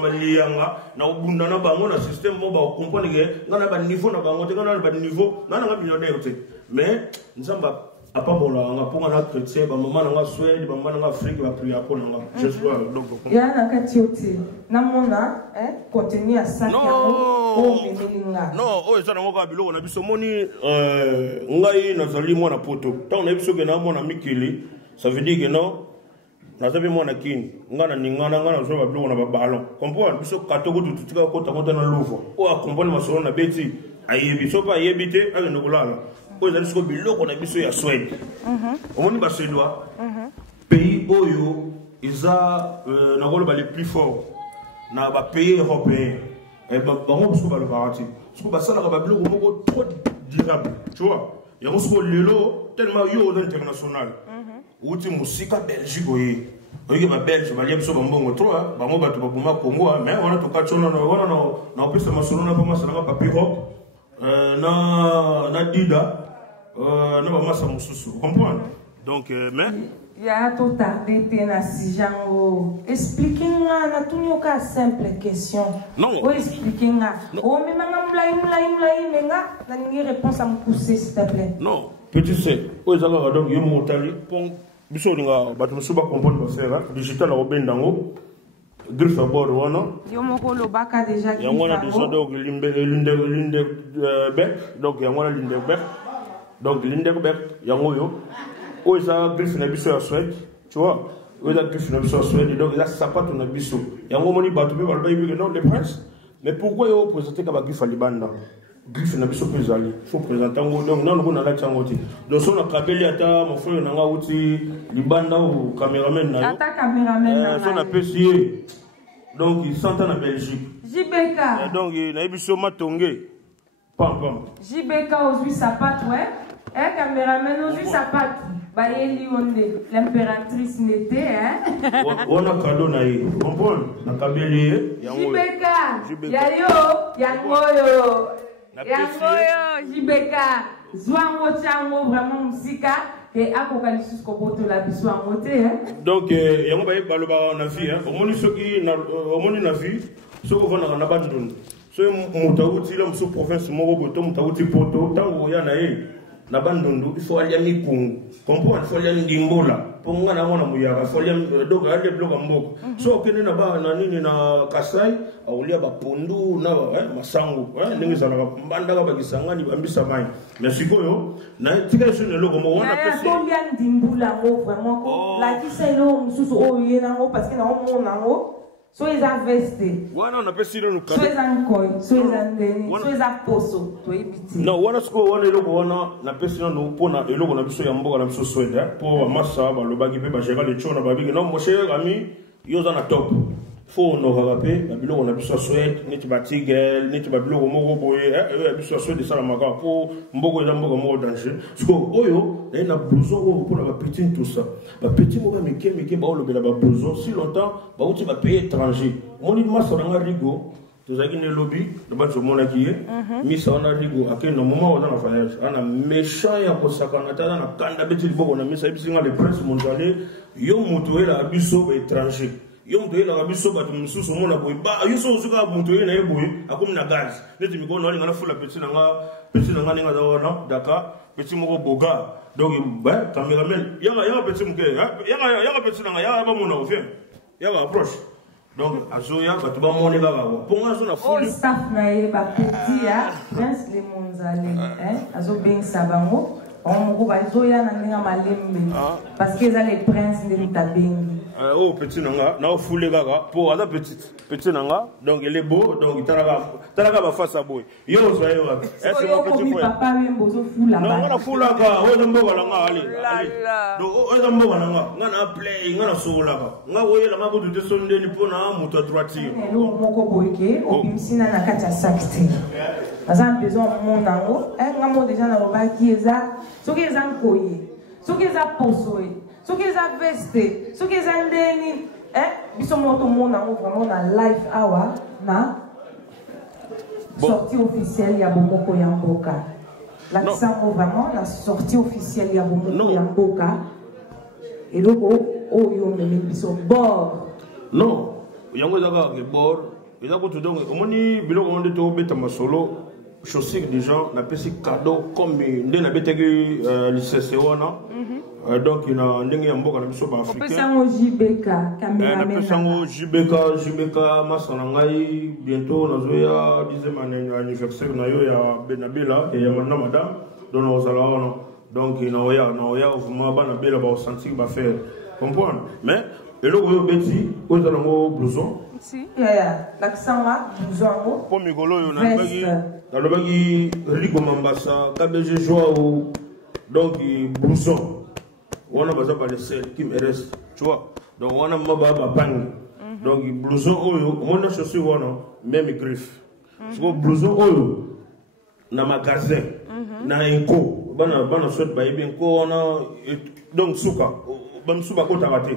ba lianga na obunda na bango na système mo ba comprendre que ngana ba niveau na bango te ngana ba niveau na nga millionnaire te mais nzamba apa pour la chrétien ba maman nga Suède ba maman nga Afrique ba prier pour nga j'espère donc ya na katiote na mona contenu à ça non ça na ngoka biloko na biso moni ngai nazali mwana poto tant na biso ke na mona mikili ça veut dire que non nazabi mwana kini ngana ningana ngana zo ba biloko na ba ballon comprendre biso katoko tutika kota kota na Louvre o a comprendre masolo na beti ayebi so ba yebite ale nokolala o ezali siko biloko na biso ya Suède omoni ba Suédois pays oyo eza na rôle ba les plus forts na ba pays européens et bango biso ba le barati siko ba sala ba biloko moko trop durable tu vois ya siko lelo tellement yo international uti musika Belgique oye oye ba Belge ba liebso ba mbongo trop bango ba to ba buma Congo mais wana to kachona na opesa masolo na pama sala ba Europe na dida na ba masa mususu comprendre donc mais ya to tardé na sijango expliquer-moi na tunyoka simple question non o expliquer-moi o me manga mlai menga na ningi réponse à me pousser s'il te plaît non petit c'est o ezala donc yo motali pon biso linga bato musuba comprendre ba faire digital ro bendango griffe à bord wana yo moko lo baka déjà ya ngona déjà donc linde bec donc ya ngona linde bec donc linde bec ya ngoyo o za griffe na biso ya Suède tu vois o za griffe na biso ya Suède donc là sapato na biso ya ngomoni bato be balba yibi non le prince mais pourquoi yo présenter ka ba griffe libanda griffe na biso pezali faut présenter ngo donc non on a la tangoti donc son na kabeli ata mon frère na nga uti libanda ou cameraman na yo ata cameraman na son apprécié donc il s'entend en Belgique JBK donc na biso matongé pam JBK aujourd'hui sapato cameraman aujourd'hui sapato ba yeli onde l'impératrice n'était on a cadeau na yi comprendre na kabeli ya ngo JBK ya ngoyo JBK Zwango Tiango vraiment musika et apocalypse kopoto la biso angote donc yango ba baloba na vie omoni soki na omoni na vie soko vona na bandundu so mutauti la muso province moko boto mutauti poto tango ya na ye na bandundu il faut aller mikungu comprendre il faut aller ndimbola ponga na mona muyaka il faut aller donc aller bloka mboko so kene na ba na nini na Kasai aulia ba pondu na masangu ndenge zala mbanda ka bakisangani bambisa mai mais sikoyo na tika so ne loko mo wana pesi combien ndimbola ngo vraiment ko la kisa ilo mususu o yena ngo parce que na o mona ngo so eza veste wana na pesi no so eza nkoi so eza ndeni so eza poso to ibiti no wana sko wana eloko wana na pesi no pona eloko na biso ya mboka na biso Suède po massa ba lobaki pe ba gera le chona ba bigi no mo cher ami yoza na top fo no rape ba biloko na biso Suède neti ba tigel neti ba biloko moko boye biso Suède sala maka po mboko eza mboka moko danger sko oyo na blouson pour la petite tout ça ba petit mo ba mike ba olobela ba blouson si longtemps ba uti ba pays étranger moni massa na rigo tu as une lobby, de base au monde qui est, mais ça on a dit que à un moment on a voyage, on a méchant ya ko sakana ta na kanda beti libo na misa ibisi ngale prince mondiale, yo mutué la biso étranger. Yo mutué la biso ba tumsusu mona boy ba yo so zuka mutué na yeboy akum na gaz. Neti miko no ngana fula petit na nga ninga da daka petit moko boga. Donc ba cameraman yanga petit muke yanga petit na nga ya ba mona ofien. Yanga approche. Donc, Azoya, tu vas monter là-bas. Pour moi, on a foulé. Oh, staff naïe, petit, Prince les Monzalé, Azo Ben Sabango, on va Azoya n'a malembe. Parce qu'ils ont les princes de l'Itabengi. Oh, petit nanga, na foulé gaga, pour la petit nanga, donc il est beau, donc il t'a face à boy. Yo, soyez là. Est-ce que mon petit frère? Papa, oui, bozo foula. Non, on a foulé gaga, on a mboga langa, allez. Donc, on a mboga langa, on a play, on a soul là-bas. On a voyé la main de descendre ni pour na moto droite. Nous, moko boyke, au bimsina na kacha sakte. Parce qu'on a besoin de mon nango, on a déjà na roba qui est ça, ce qui est en koye, ce qui est à posoé. Ce qui est à vester, ce qui est à ndeni, biso moto mona vraiment na live hour na sortie officielle ya Bomoko Yamboka. L'accent vraiment la sortie officielle ya Bomoko Yamboka. Et donc yo meme biso bord. Non, yango daga ke bord, eza ko tudongo omoni biloko onde to beta masolo. Chaussée des gens, on a fait cadeau comme on a betegi lycée wana. Donc il a un dingue en boka na biso ba africain. On peut s'en JBK caméra. On peut s'en JBK masanangai bientôt nazoya deuxième anniversaire na yo ya Benabela et ya madame donc on sala wana. Donc il na oya vraiment bana bela ba sentir ba faire comprendre. Mais et le gros beti au dans blouson. Si, l'accent là, blouson. Pour migolo yo na bagi dans le bagi Rigo Mambasa, KBG Joao, donc blouson. On a besoin de sel qui me reste, tu vois. Donc on a mababa pang. Donc blouson oyo, on a chaussure on même griffe. Parce que blouson oyo na magasin, na enko, bana soit ba ibi enko on a donc souka, bam souka ko tabate.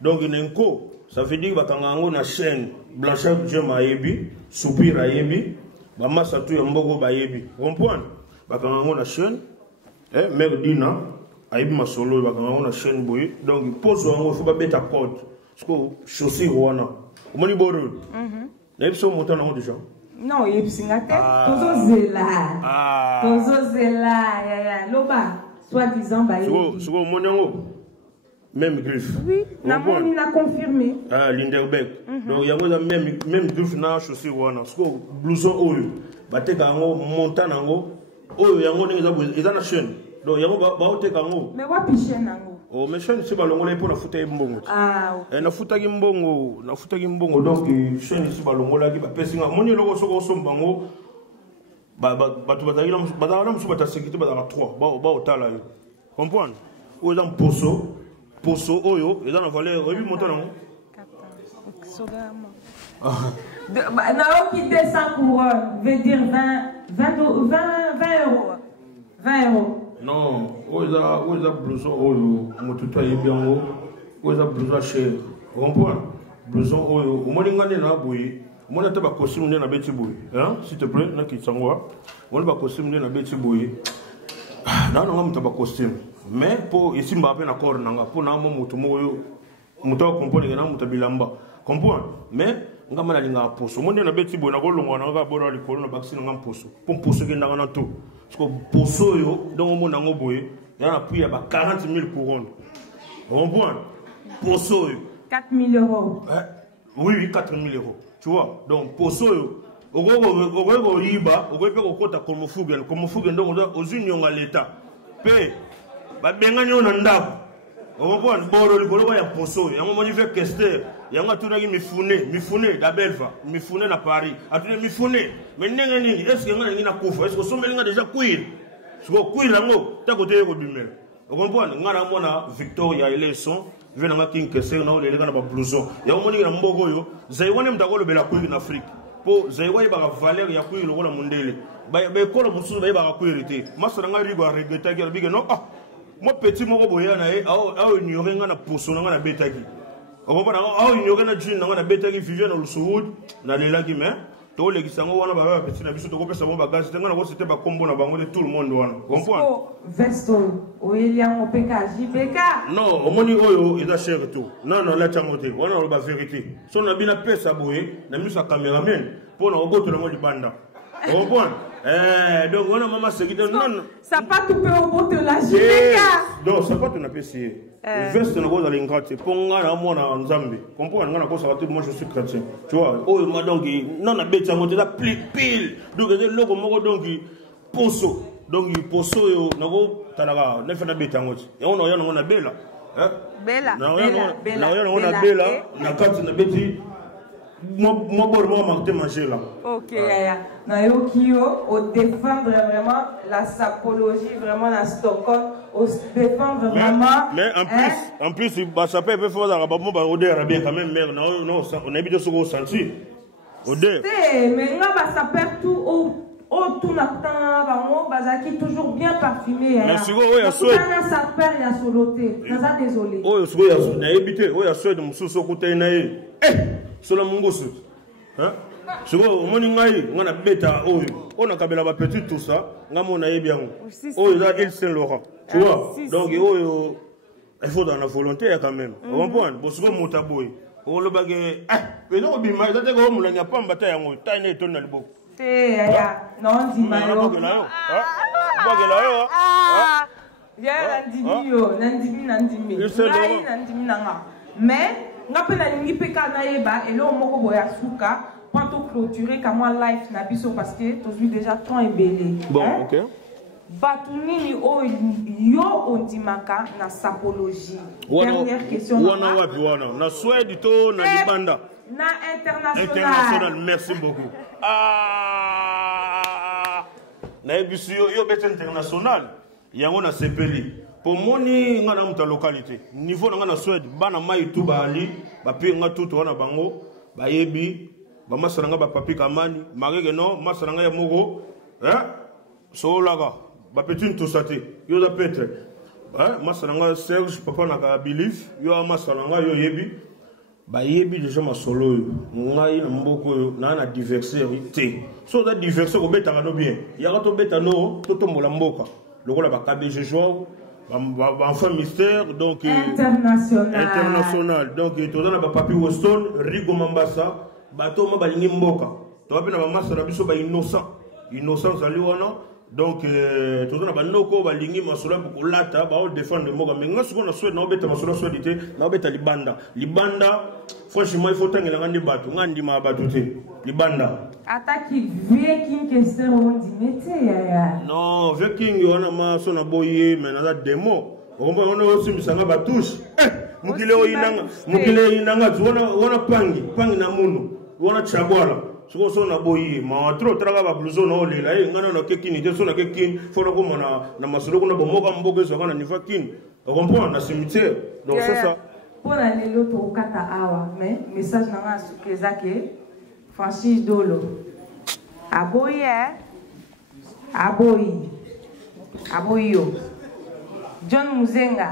Donc une enko, ça veut dire bakangango na chaîne, blanchard jema yebi, soupira yebi. Maman ça tout mbogo ba yebi comprendre bakango na chaîne mère dina ayibi masolo bakango na chaîne boy donc pose wango faut pas beta code parce que chaussée wana omoni boro na biso monta na déjà non yebsinga te tozo zela ya loba soit disant ba yebi so monango même griffe oui na moni na confirmé Linderbeck donc yango même griffe na chaussée wana parce que blouson oyo bateka yango monta nango oyo yango ndenge eza na chaîne donc yango baoteka yango mais wapi chaîne nango oh mais chaîne si balongola mpo nafuta ye mbongo ok nafutaki mbongo donc chaîne si balongolaki bapesi nga moni eloko soko osomba yango bato bazalaki na mosusu bata sécurité bazalaka 3 baotala yo comprendre oyo eza poso oyo eza na valeur oyebi monta nango qui 200 couronnes veut dire 20 euros. 20 euros. Non, où est blouson oyo motutu ayebi yango où est blouson cher comprendre blouson oyo omoni ngane na boye omoni ata bacostume nde na beti boye s'il te plaît nakisango omoni bacostume nde na beti boye nananga moto bacostume mais mpo esimbaka mpe na corps nanga mpo na mo moto moko oyo moto akompone na moto bilamba comprendre mais ngama na linga poso monde na beti bona kolongwa na ka bora likolo na vaccine ngam poso pour poso ke ndanga na to parce que poso yo donc mo nango boye ya na prix ya ba 40 000 couronnes on voit poso yo 4 000 euros oui 4 000 euros tu vois donc poso yo ogo riba ogo pe ko kota comme fugen donc aux unions à l'état pe ba benga nyo na ndako on voit boro likolo ya poso yango mo ni fait kester yanga tunaki mifune da belva mifune na Paris atune mifune mais ndenge nini est-ce que ngana ngina kufa est-ce que somelinga déjà kuir siko kuir lango ta côté ko dumel on comprend ngana mona Victoria election vena ngaki nkese na ole ngana ba blouson ya moni na mbogo yo zaiwane mtakolo bela kuir na Afrique po zaiwa ba valeur ya kuir lokola mundele ba kola mususu ba kuir te masana ngari ba regreta ki bige no mo petit moko boya na e au ignorer ngana poso ngana betaki on va pas ignorer na jeune na betaki vivre dans le sud na lela qui mais to les kisango wana ba petit na biso to kopesa bon bagage tanga na c'était ba combo na bango de tout le monde wana comprendre vesto oyeliango peka jibeka non omoni oyo eza cher tout non la changote wana ba vérité so na bina pesa boye na miso cameraman pour na ogoto na mo libanda comprendre donc wana mama sekite non ça pas tout peut ogoto la jibeka donc ça pas tout na pesi veste na ko za lingate ponga na mona nzambe comprendre ngana ko ça tout moi je suis chrétien tu vois oh moi donc non na beta mo la pile donc le logo moko donc poso donc poso yo na ko talaka na fena beta ngoti et on a na bela bela na bela na kati na beti moi marqué manger là OK na yo kio au défendre vraiment la sapologie vraiment la Stockholm au défendre vraiment mais en plus bah ça peut faire dans rabamo ba odeur bien quand même mais non on habite sur au senti odeur mais là bah ça perd tout au tout na temps bango bazaki toujours bien parfumé mais si go ya souhait ça perd ya soloté naza désolé oh so ya na habité oh ya souhait mususu kote na ye solo mungusu hein siko moni ngai ngana beta oyo ona kabela ba petit tout ça ngamo na yebi yango oyo za il Saint Laurent tu vois donc oyo il faut dans la volonté quand même on comprend bosiko mutaboy o lo bagé mais non bima za te ko mulanya pamba ta yango ta ne to na liboko ya non di mayo bagela yo ya nandimi nandimi nanga mais ngape na lingi peka na yeba et là moko boya suka pour clôturer comme moi live na biso parce que aujourd'hui déjà temps est belé bon OK batunini o yo ondimaka na sapologie dernière question wana wapi wana na Suède to na libanda na international merci beaucoup na ebisu yo bête international yango na sepeli pour moni ngana muta localité niveau nga na Suède bana mai tu bali ba pe nga tuto wana bango ba yebi ba masaranga ba papi kamani magege no masaranga ya mogo so laga ba petune tout saté yo da petre masaranga Serge papa na ka believe yo masaranga yo yebi ba yebi déjà ma solo ngai na mboko yo na diversité so da diversité ko beta no bien ya ka to beta no to tombola mboka lokola ba KBG joueur enfant mystère donc international donc to na ba papi Weston Rigo Mambasa bato ma balingi mboka to ba na ba masara biso ba innocent ali wana donc to na ba noko balingi masolo ko lata ba défendre mboka mais ngasu ko na Suède na obeta masolo Suède na obeta libanda franchement il faut tangela ngandi bato ngandi ma bato te libanda ataki viking question on dit métier ya non viking wana ma so na boye mais na demo on aussi misanga batouche mukile inanga wana pangi na munu wana chabwala siko so na boye ma trop traga ba blouson no lela ngana na kekini te so na kekini fona ko mona na masolo ko na bomoka mboka so kana ni fakin on comprend na cimetière donc c'est ça pour aller l'autre au kata awa mais message nanga sukezake Francis Dolo aboyi yo John Muzenga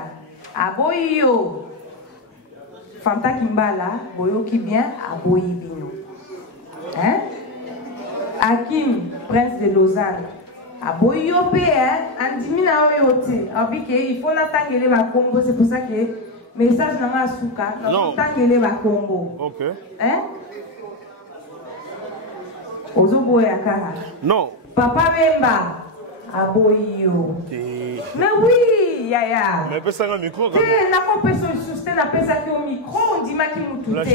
aboyi yo Fanta Kimbala boyoki bien aboyi bino Hakim Prince de Lausanne aboyi yo pe andimi na oyo te abike il faut natangele ba Congo c'est pour ça que message nanga suka natangele ba Congo OK Ozoboya kaka. Non. Papa Bemba aboyo. Mais oui, yaya. Mais pesa un micro quand même. Na ko peso sustain na pesa ki au micro on dit maki mutute.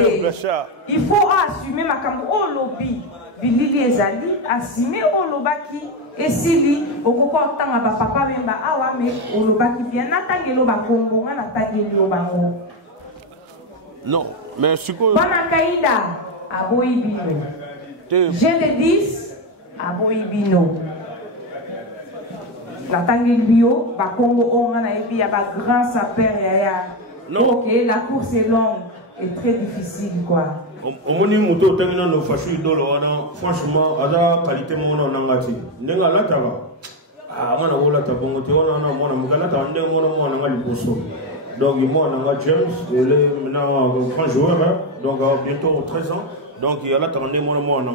Il faut assumer makambo o lobby. Bilili ezali assumer o lobaki esili okoko tanga ba papa Bemba awa me o lobaki bien natangelo ba kombo nga natangelo ba ngo. Non, mais siko. Bana kaida aboyi bino. J'ai le 10 à Boibino. La tangue bio, ba Congo on a et puis il y a pas grand sapeur ok, la course est longue et très difficile quoi. Au moni moto tangina no fashu idolo wana franchement ada qualité mo na ngati. Ndenga lata ba. Mwana wola tabongo te wana mwana mukala ta ndenga mwana ngali boso. Donc moi on a James, il est maintenant grand joueur donc bientôt 13 ans. donc ala tande mona mona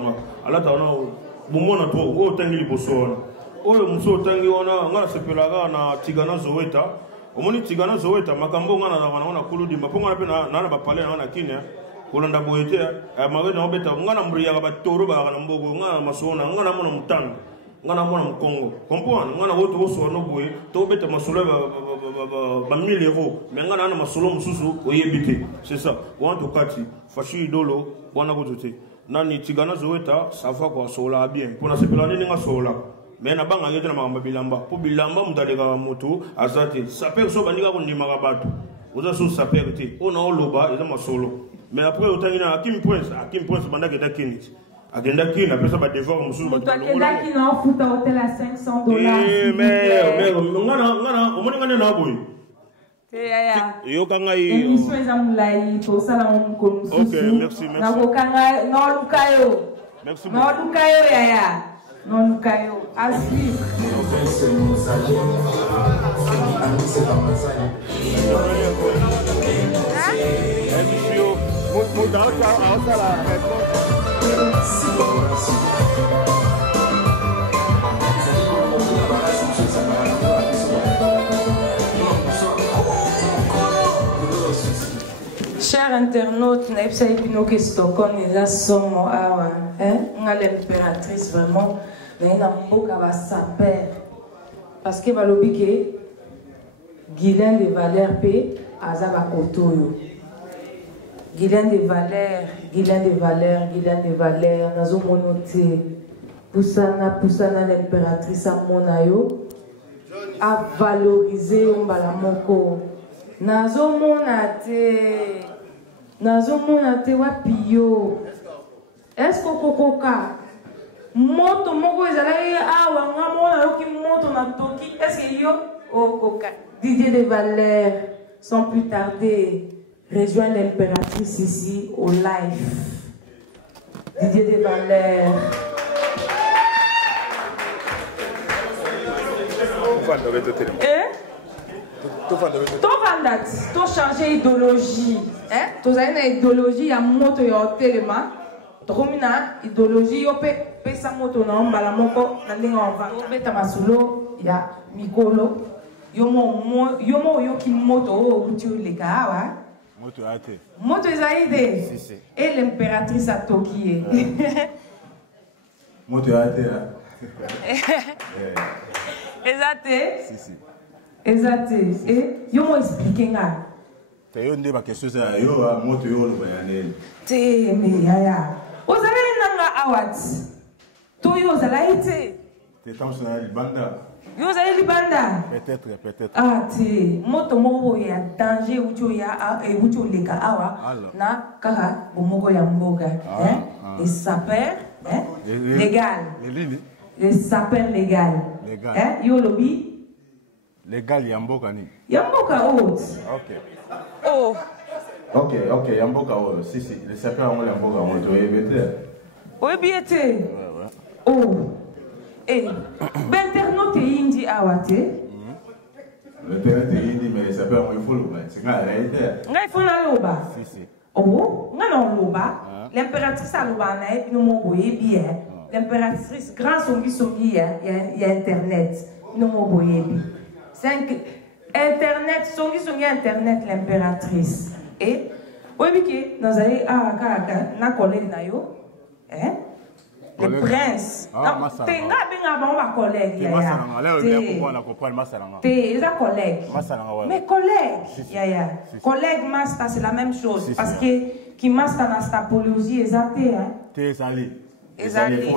ala tande bomona to o tangi liboso wana oyo muso tangi wana ngana sepelaga na Tigana Zoweta omoni Tigana Zoweta makambo ngana na wana kuludi maponga pe na ba pale na kinya kolanda boyete mawe na obeta ngana mbriya ba toro ba na mbogo ngana masona ngana mona mutanga ngana mona mkongo comprendre ngana woto oso no boye to beta masolo ba 1000 euros mais ngana na masolo mususu oyebite c'est ça wanto kati fashi dolo wana gotote nani Tigana Zoweta safa kwa sola bien pona sepela nini nga sola mais na banga ngete na makamba bilamba po bilamba mutadeka moto azate saper so bandika ko ndima ka bato oza so saper te ona oloba eza masolo mais après autant na Kim Prince bandaka ta kinit agenda kina pesa ba devoir mususu ba agenda kina ofuta hotel à $500 mais ngana omoni ngana na boy yo kanga yi émission eza mulai to sala mukolo mususu OK merci na ko kanga no lukayo merci no lukayo yaya no lukayo asli Chers internautes, naipsa ipino ke Stockholm eza somo awa, nga l'impératrice vraiment na mboka ba saper parce que balobi ke Guylaine de Valère pe aza ba kotoyo. Guylaine de Valère nazo monote pusana l'impératrice amona yo a valoriser mbala moko nazo mona te wapi yo est-ce que kokoka moto moko ezalaki awa nga mona yoki moto na toki est-ce que yo okoka Didier de Valère sans plus tarder rejoindre l'impératrice ici au live. Didier de Valère. To changer idéologie. To na idéologie ya moto ya telema. Tomina idéologie yo pe sa moto na mbala moko na ndinga wa beta masulo ya mikolo. Yomo ki moto o uti le kawa. Moto zaide. Et l'impératrice a tokié. Moto ate. Exact. Et yomo expliquer nga. Te yo nde ba question ça yo moto yo lo bayanel. Te me yaya. Ozala nanga awat. To yo zala ite. Te tamsona libanda. Yo zala libanda. Peut-être. Ah te moto moko ya danger ucho ya e ucho leka awa na kaka bomoko ya mboga et saper légal. Les sapeurs légal. Yo lobi légal yamboka ni. Yamboka haute. Ok, yamboka haute. Si, les sapeurs ont yamboka haute. Oui, bien. Oh. Eh, internaute indi awate. L'internet est indi, mais les sapeurs ont follow. C'est quoi la réalité? Il faut la loba. Si. Oh, non loba. L'impératrice a loba na et nous m'ont bien. L'impératrice grand songi il y a internet. Nous m'ont bien. Internet, songi internet l'impératrice. Et oui, biki, nous allons na collègue na yo, le prince. Tenga benga ba collègue ya. T'es collègue. Mais collègue, ya. Collègue master c'est la même chose parce que qui master na stapologie exacté hein. T'es salé. Exacté.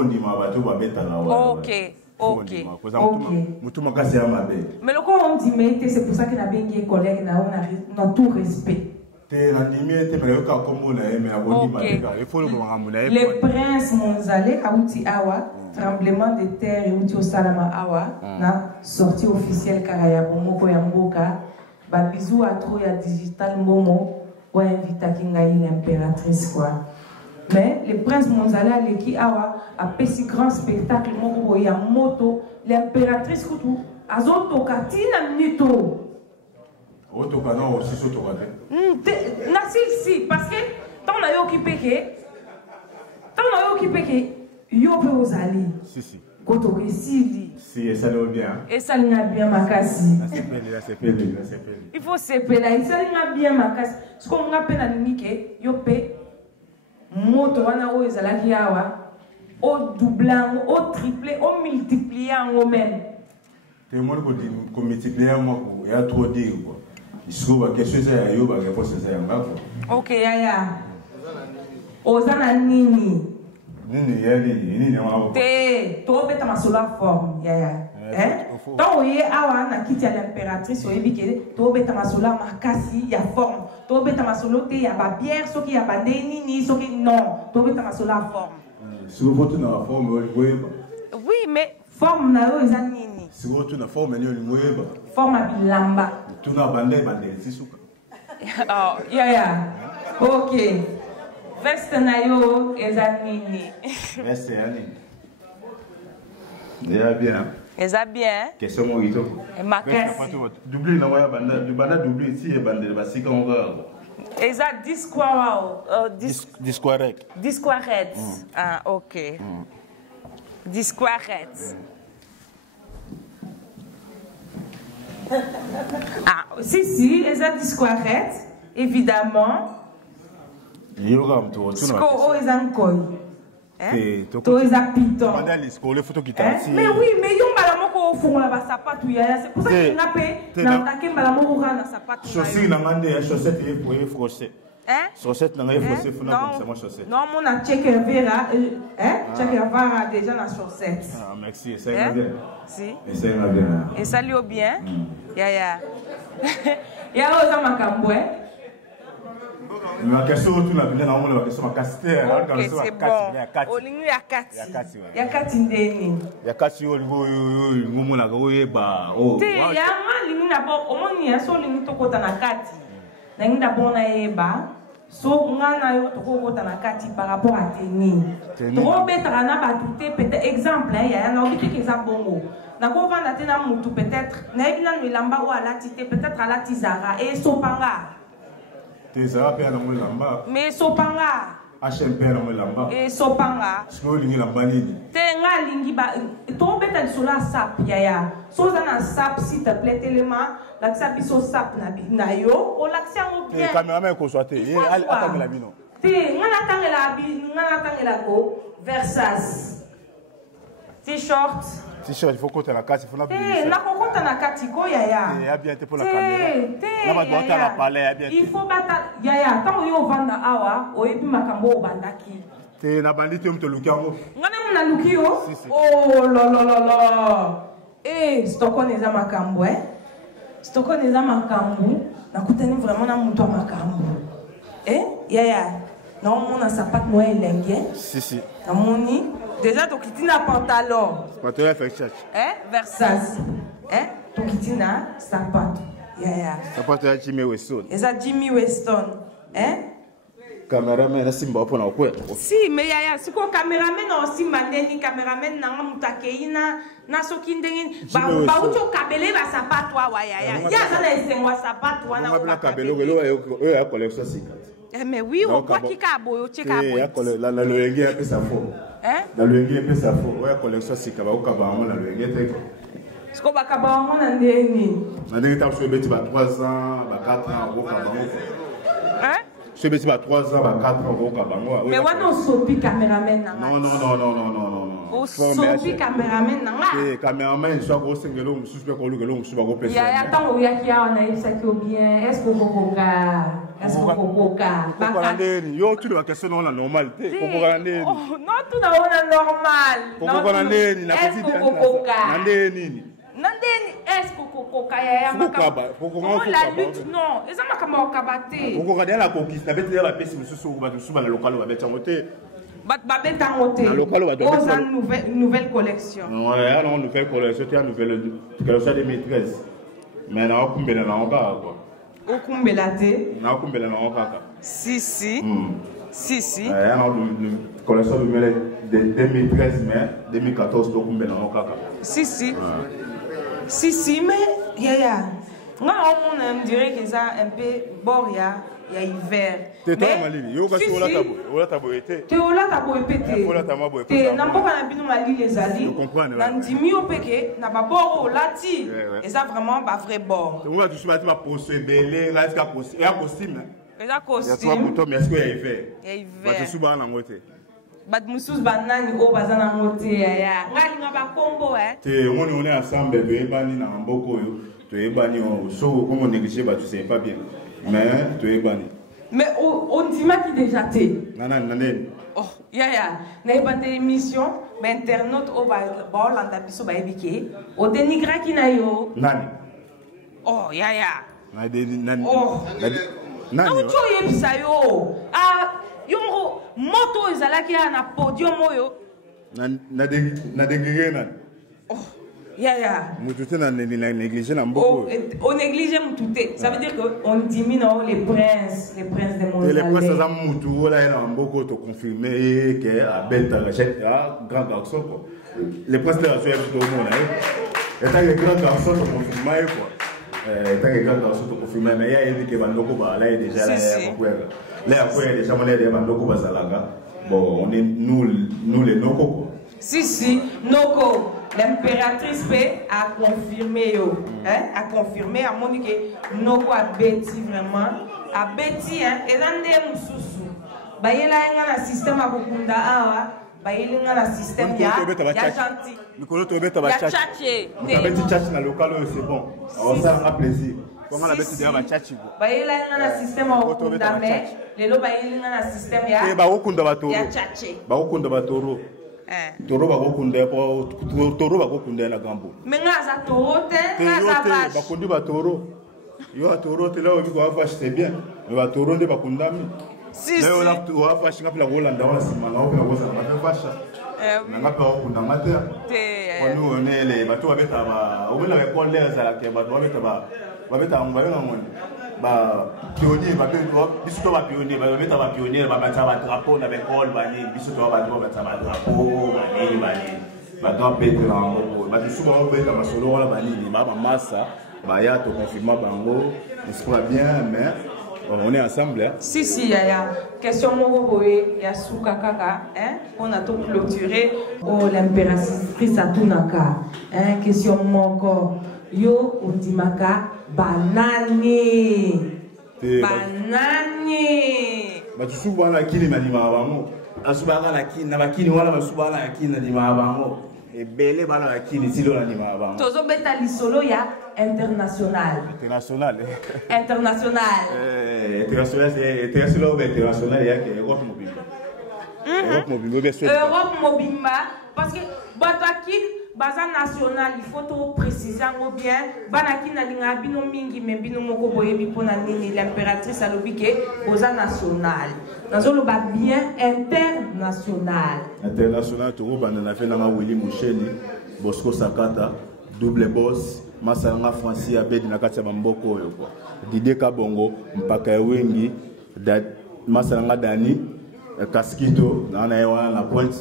Ok. Mais le corps on dit mais c'est pour ça que la bengi collègue na on a tout respect. Le prince Monzale Aouti Awa, tremblement de terre et Outi Osalama Awa, na sortie officielle Karaya Bomoko Yamboka, Babizou à trop ya digital Momo, ou invita Kingaï l'impératrice quoi. Mais le prince Monzale Aleki Awa a fait si grand spectacle Moko ya moto, l'impératrice Koutou, Azoto Katina Nito. Otoka non aussi sotoka. Si parce que tant on a occupé que tant on occupé que yo peut aux aller. Si. Quand on réussit. Si, ça va bien. Et ça n'a bien ma casse. C'est pelé. Il faut se peler. Ça n'a bien ma casse. Ce qu'on appelle à l'unique, yo peut moto wana o ezalaki awa o doublant, o triplé, o multiplié en même. Tout le monde peut multiplier moi il y a trop dire quoi. Il se trouve quelque chose à yo ba réponse ça yamba quoi. OK yaya. Ozana nini? Nini on te to beta masola forme yaya. Tant oye awa na kiti ya l'impératrice oyebike to beta masola makasi ya forme. To beta masolo te ya ba bière soki ya ba nini soki non. To beta masola forme. Si vous votez dans la forme oui mais forme na yo eza nini? Si vous votez dans la forme ni olimweba. Forme ya bilamba. Tu na bande sisuka. Oh yaya. OK. Veste na yo eza nini? Veste ya nini? Eza bien. Eza bien. Question mo ito. E makasi. Doublé na waya banda doublé ici e bande ba sika on va. Eza disquarao. Disquarec. Disquaret. Ah OK. Disquaret. Ah si eza disquaret évidemment. Yoga mto tu na ko eza nkoi to eza piton madali ko le photo kitasi mais oui mais yo mbala moko ofungola ba sapatu ya c'est pour ça que ngape na take mbala moko kana sapatu chaussure na ngande ya chaussette e pour frosser chaussette na ngande frosser funa comme ça moi chaussette non mon a check vera check vera déjà na chaussette ah merci ça va bien si et ça va bien et ça lui bien ya oza makambo Ma question tu na bien na mona la question makasite okay, c'est bon olingi ya kati ndeni ya kati yo ngomona ko yeba te ya malingi na bo omoni ya so lingi tokota na kati na ngi na bona yeba so ngana yo tokota na kati par rapport à teni trop betara na batute peut-être exemple ya na obi exemple bongo na ko vanda te na mutu peut-être na ebina milamba ou alati te peut-être alati zara et sopanga Teza pe na mo lamba. Mais sopanga. HMP na mo lamba. Et sopanga. Sino lingi lamba nini? Te nga lingi ba to beta sola sap yaya. So za na sap s'il te plaît tellement la sap so sap na yo o l'action au bien. Te cameraman ko soite. Atangela bino. Te nga tangela ko Versace. T-shirt. T-shirt il faut compter la carte, il faut la publier. Na ko compter na carte ko yaya. Et bien pour la caméra. Na ba doit la palais bien. Il faut bata yaya tant yo vanda awa o epi makambo bandaki. Te na bandite mto lukango. Ngana mna lukio? Oh la. Stoko neza makambo Stoko neza makambo. Nakutani vraiment na muto makambo. Yaya. Na mona sapat mo elenge. Si. Na moni déjà tokitina pantalon. Pantalon Versace. Versace. Tokitina sapato. Yaya. Sapato ya Jimmy Weston. Eza Jimmy Weston. Cameraman na simba pona okwe. Si mais yaya siko cameraman na osimba ndeni cameraman na mutakeina na soki ndenge ba ucho kabele ba sapato wa yaya. Ya sana esengwa sapato wana. Ngabla kabelo lo ya collection sikati. Mais oui, on croit qu'il a beau, tu as la loyenge un peu sa faux. La loyenge un peu sa faux. Ouais, collection c'est kaba ou kaba on la loyenge t'es. Ce qu'on va kaba on a ndeni. Na ndeni tape sur beti ba 3 ans, ba 4 ans au kaba. Sur beti ba 3 ans, ba 4 ans au kaba. Mais wana on sopi cameraman na. Non. O sopi cameraman na. Cameraman soit gros singelo, suspect ko lugelo, suba go pesa. Ya tant o ya ki a na isa ki o bien. Est-ce que kokoka? Est-ce que kokoka? Yo tu dois question non la normalité. Kokoka ndeni. Non tout na ona normal. Kokoka ndeni na petite. Ndeni. Nandeni est-ce que kokoka ya makaba? Kokoka la lutte non. Eza makamba okabate. Kokoka dia la conquiste. Na bete la pesi mususu ba suba na local ba beta ngote. Babeta ngote. Nouvelle collection. Ouais, alors nouvelle collection, c'était une nouvelle collection 2013. Mais na okumbela na oka quoi. Okumbela te. Na okumbela na oka. Si. Alors collection de 2013 mais 2014 okumbela na oka. Si, mais yaya. Nga on me dirait que ça un peu boria. il y a hiver. Te toi malili, yo kasi ola tabo été. Te ola tabo epete. Ola tamo boy. Te na mboka na bino malili ezali. Je comprends. Na ndimi opeke na baboro olati. Et ça vraiment ba vrai bord. On va tout suite ba poso ebele, là ska poso. Ya costume. Eza costume. Ya toi bouton mais est-ce que il y a hiver? Il y a hiver. Ba te suba na ngote. Bat musus banani o bazana ngote ya. Ngali ngaba kombo Te on est ensemble de ebani na mboko yo. Tu es banni au saut, comme on néglige, tu sais pas bien. Mais tu es banni. Mais on dit qui déjà t'es. Non, non, non. Oh, ya. N'a pas d'émission, mais internaute au bal en tapisso ba ebike. O dénigra qui na yo. Nani. Oh, ya. Nani. Oh. Nani. Non, tu es bisa yo. Ah, yo moto ezalaki na podium yo. Na dégré nani. Oh. Ya. Moutouté na négligé na mboko. On néglige moutouté. Ça veut dire qu'on diminue les princes de mon et les princes à moutou là na mboko to confirmer que à bête rachète grand garçon quoi. Les princes de la soirée tout le monde et tant que grand garçon to confirmer quoi. Tant que grand garçon to confirmer mais il y a dit que bandoko ba là déjà là après déjà on est des bandoko bazalaga. Bon on est nous les noko quoi. Si noko. L'impératrice a confirmé, a confirmé, a montré que Noko a bêti vraiment, a bêti, et là, on est sous. Bah, il y a un système à Bokunda, bah, il y a un système, il y a gentil. Il y a tchatché. Il y a tchatché dans le local, c'est bon. Ça a plaisir. Comment la bêtise va tchatché? Bah, il y a un système à Bokunda, mais les lots, bah, il y a un système, il y a tchatché. Bah, Bokunda Batoro. Toro bakokunda na gambo. Mengaza toro te, ngaza vache. Bakundi ba toro. Yo toro te là obi ko vache c'est bien. Mais ba toro nde bakunda mi. Si. Là on a to vache ngapila Holanda wala sima na obi ko sa ba vache. Na ngapa okunda mate. Te. Onu onele bato babeta ba. Obela be ko leza za la ke bato babeta ba. Babeta ngba yo ngone. Ba pionnier ba biso to ba pionnier ba beta ba pionnier ba bata ba drapeau na be col ba ni biso to ba bata ba drapeau ba ni ba to petre na ngo ba biso ba beta ba solo wala ba ni ba massa ba ya to confirmer bango c'est pas bien mais on est ensemble hein. Si ya question moko boye ya suka kaka on a tout clôturé l'impératrice atunaka question moko yo udimaka banani. Batusuba na kini na lima bango. Asubaka na kini na bakini wala basubaka na kini na lima bango. Ebele bana na kini silo na lima bango. Tozo beta lisolo ya international. International. International. International ya ke Europe mobimba. Europe mobimba parce que bataki baza national il faut tout préciser bien banaki na linga bino mingi mais bino moko boyebi pona nini l'impératrice alobi ke boza national nazolo ba bien international to bana na fe na Willy Musheni Bosco Sakata double boss Masanga Francis Abedi na kati ya mboko oyo kwa Didier Kabongo mpaka wengi Masanga Dani Kaskito na yewana na point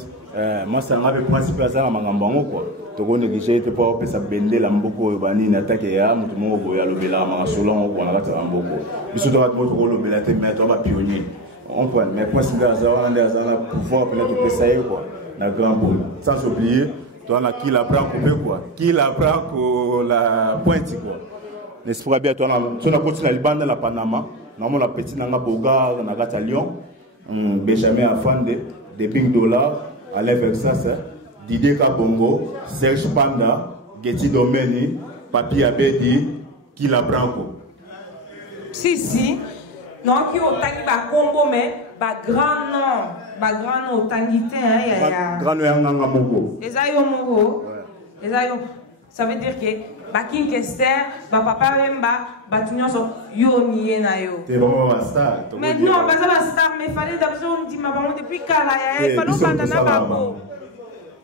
Masanga be principal za na mangambango kwa toko négligé te pas pesa bende la mboko bani na attaque ya mutu mo boya lobela ma solon ko na kata mboko biso to bat ko lobela te mais to ba pionnier on point mais principal za wana za pouvoir peut-être pesa quoi na grand boy sans oublier to na qui la prend quoi qui la prend ko la pointe quoi n'est-ce pas bien to na continue na libanda la Panama na mon petit na boga na kata Lyon Benjamin Afande des big dollars à l'Inversas Didier Kabongo, Serge Panda, Getty Domeni, Papi Abedi, Kila Branco. Si. Non, qui otani ba combo mais ba grand nom otanité ya. Grand nom nga moko. Ezayo moko. Ezayo ça veut dire que ba King Kester, ba papa Wemba, ba tunyoso yo nié na yo. T'es vraiment un star. Mais non, ba za star mais fallait d'abord dire ma maman depuis kala ya, fallait bandana babo.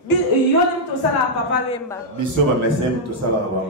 Yo nim to sala papa Wemba. Biso ba mesem to sala ba.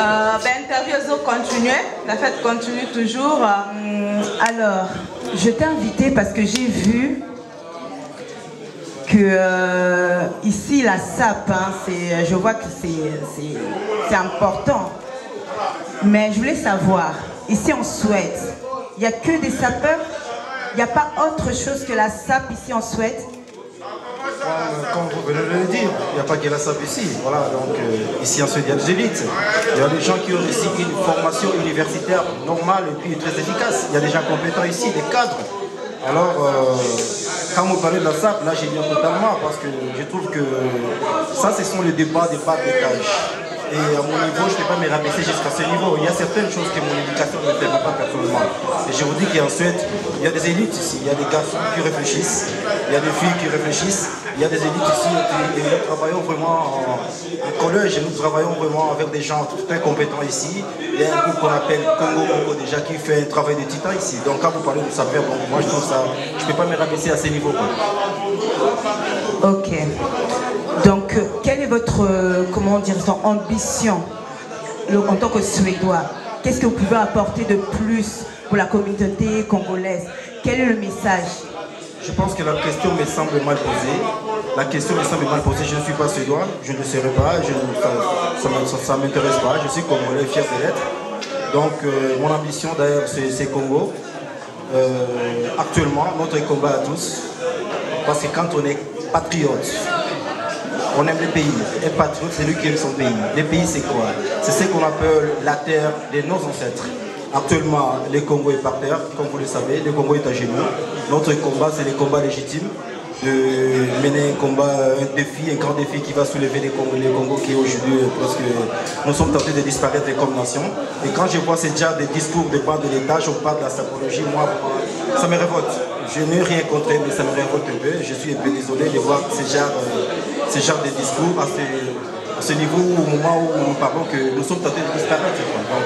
L'interview continue, la fête continue toujours. Alors, je t'ai invité parce que j'ai vu que ici la SAP, hein, je vois que c'est important. Mais je voulais savoir, ici en Suède, il n'y a que des sapeurs? Il n'y a pas autre chose que la SAP ici en Suède? Comme vous venez de le dire, il n'y a pas que la SAP ici. Voilà, donc ici en Suède, il y a des élites. Il y a des gens qui ont ici une formation universitaire normale et puis très efficace. Il y a des gens compétents ici, des cadres. Alors, quand vous parlez de la SAP, là j'ai bien totalement parce que je trouve que ça, ce sont les débats des bas d'étage. Et à mon niveau, je ne peux pas me rabaisser jusqu'à ce niveau. Il y a certaines choses que mon éducation ne me permet pas personnellement. Et je vous dis qu'en Suède, il y a des élites ici. Il y a des garçons qui réfléchissent, il y a des filles qui réfléchissent. Il y a des élites ici et nous travaillons vraiment en collège et nous travaillons vraiment avec des gens très compétents ici. Il y a un groupe qu'on appelle Congo Congo déjà qui fait un travail de titan ici. Donc quand vous parlez de sapeur, bon, moi je trouve ça, je ne peux pas me rabaisser à ce niveau. Ok. Donc, quelle est votre, comment dire, ambition en tant que Suédois? Qu'est-ce que vous pouvez apporter de plus pour la communauté congolaise? Quel est le message? Je pense que la question me semble mal posée. La question me semble mal posée. Je ne suis pas Suédois, je ne serai pas, ça ne m'intéresse pas. Je suis Congolais, fier de l'être. Donc, mon ambition d'ailleurs, c'est Congo. Actuellement, notre combat à tous. Parce que quand on est patriote, on aime le pays. Un patriote, c'est lui qui aime son pays. Le pays, c'est quoi? C'est ce qu'on appelle la terre de nos ancêtres. Actuellement, le Congo est par terre, comme vous le savez. Le Congo est à genoux. Notre combat, c'est le combat légitime de mener un combat, un grand défi qui va soulever les Congo qui aujourd'hui, parce que nous sommes tentés de disparaître comme nation. Et quand je vois ce genre de discours de bas de l'État, je parle de la sapologie, moi, ça me révolte. Je n'ai rien contre, mais ça me révolte un peu. Je suis un peu désolé de voir ce genre de discours à ce niveau, au moment où nous parlons que nous sommes tentés de disparaître. Donc,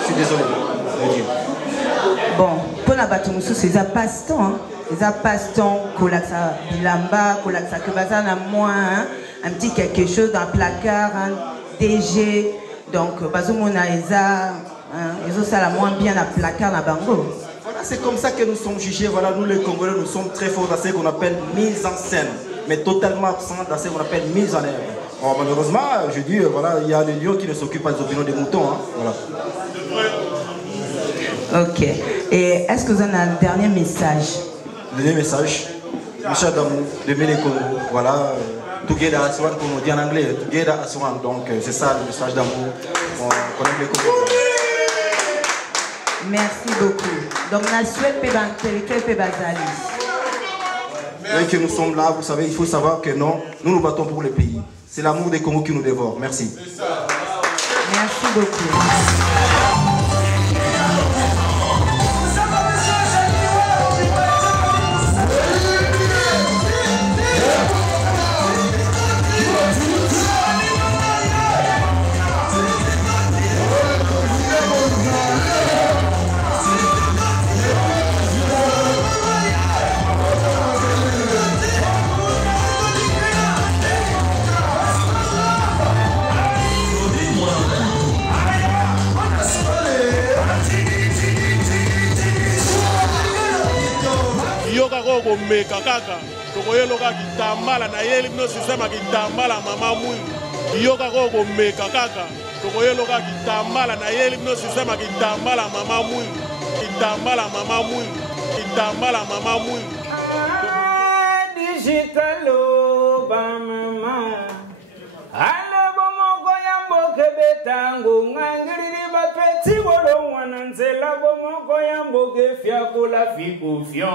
je suis désolé de dire. Bon, pour la bâton, c'est un passe-temps. Les passe-temps, Kolaksa Bilamba, Kolaksa Kebazana, moins, un petit quelque chose dans le placard, un DG. Donc, Bazumona Eza, ça la moins bien dans le placard dans Bango. Voilà, c'est comme ça que nous sommes jugés. Voilà, nous les Congolais, nous sommes très forts dans ce qu'on appelle mise en scène, mais totalement absents dans ce qu'on appelle mise en œuvre. Alors, malheureusement, je dis, voilà, il y a les lions qui ne s'occupent pas des opinions des moutons. Hein, voilà. Ok. Et est-ce que vous avez un dernier message? Le dernier message, Michel Damou, de Mélé Congo, voilà, Together as one, comme on dit en anglais, Together as one, donc c'est ça le message d'amour, on aime les Congo. Merci beaucoup. Donc, la Suède peut bazali. Dès que nous sommes là, vous savez, il faut savoir que non, nous nous battons pour le pays. C'est l'amour des Congos qui nous dévore. Merci. Merci beaucoup. Meka kaka tokoyeloka kitambala na yeli no sistema kitambala mama mwingi yoka koko meka kaka tokoyeloka kitambala na yeli no sistema kitambala mama mwingi kitambala mama mwingi kitambala mama mwingi digitalo ba mama ala bomoko yambo kebetango ngangiri ba peti wolo wana nzela bomoko yambo gefia kola fiku fion.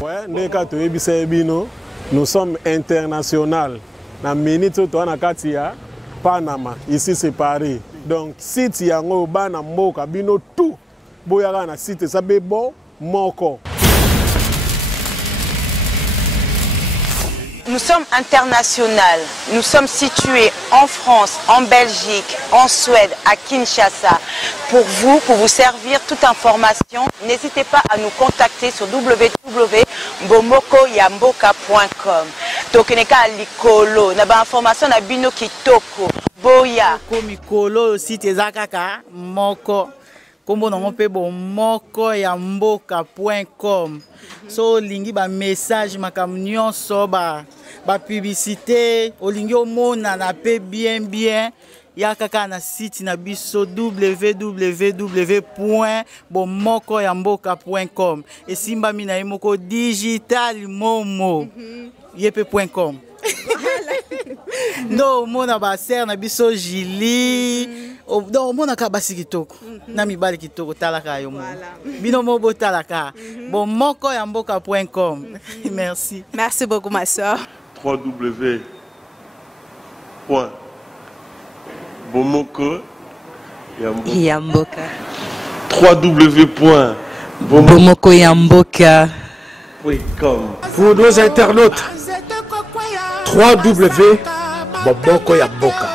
Ouais, ndeka toyebisa ebino, nous sommes international. Na minute to na katia Panama, ici c'est Paris. Donc site yango bana mboka bino tout boyaka na site ça bebo moko. Nous sommes international. Nous sommes situés en France, en Belgique, en Suède, à Kinshasa. Pour vous servir toute information, n'hésitez pas à nous contacter sur www bomokoyamboka.com. Tokeneka likolo na ba information na bino kitoko boya ko mikolo site zakaka moko kombo nango pe bomokoyamboka.com. So lingi ba message makam nyonso ba publicité olingi omona na pe bien ya kaka na site na biso www.bomokoyamboka.com. Esimba mina yemoko digital momo yepe.com. No mona ba ser na biso Jili do mona ka basi kitoko na mibali kitoko talaka yo mo bino mo botalaka bomokoyamboka.com. Merci. Merci beaucoup ma soeur. www.bomokoyamboka. www.bomokoyamboka.com. Pour nos internautes, www.bomokoyamboka.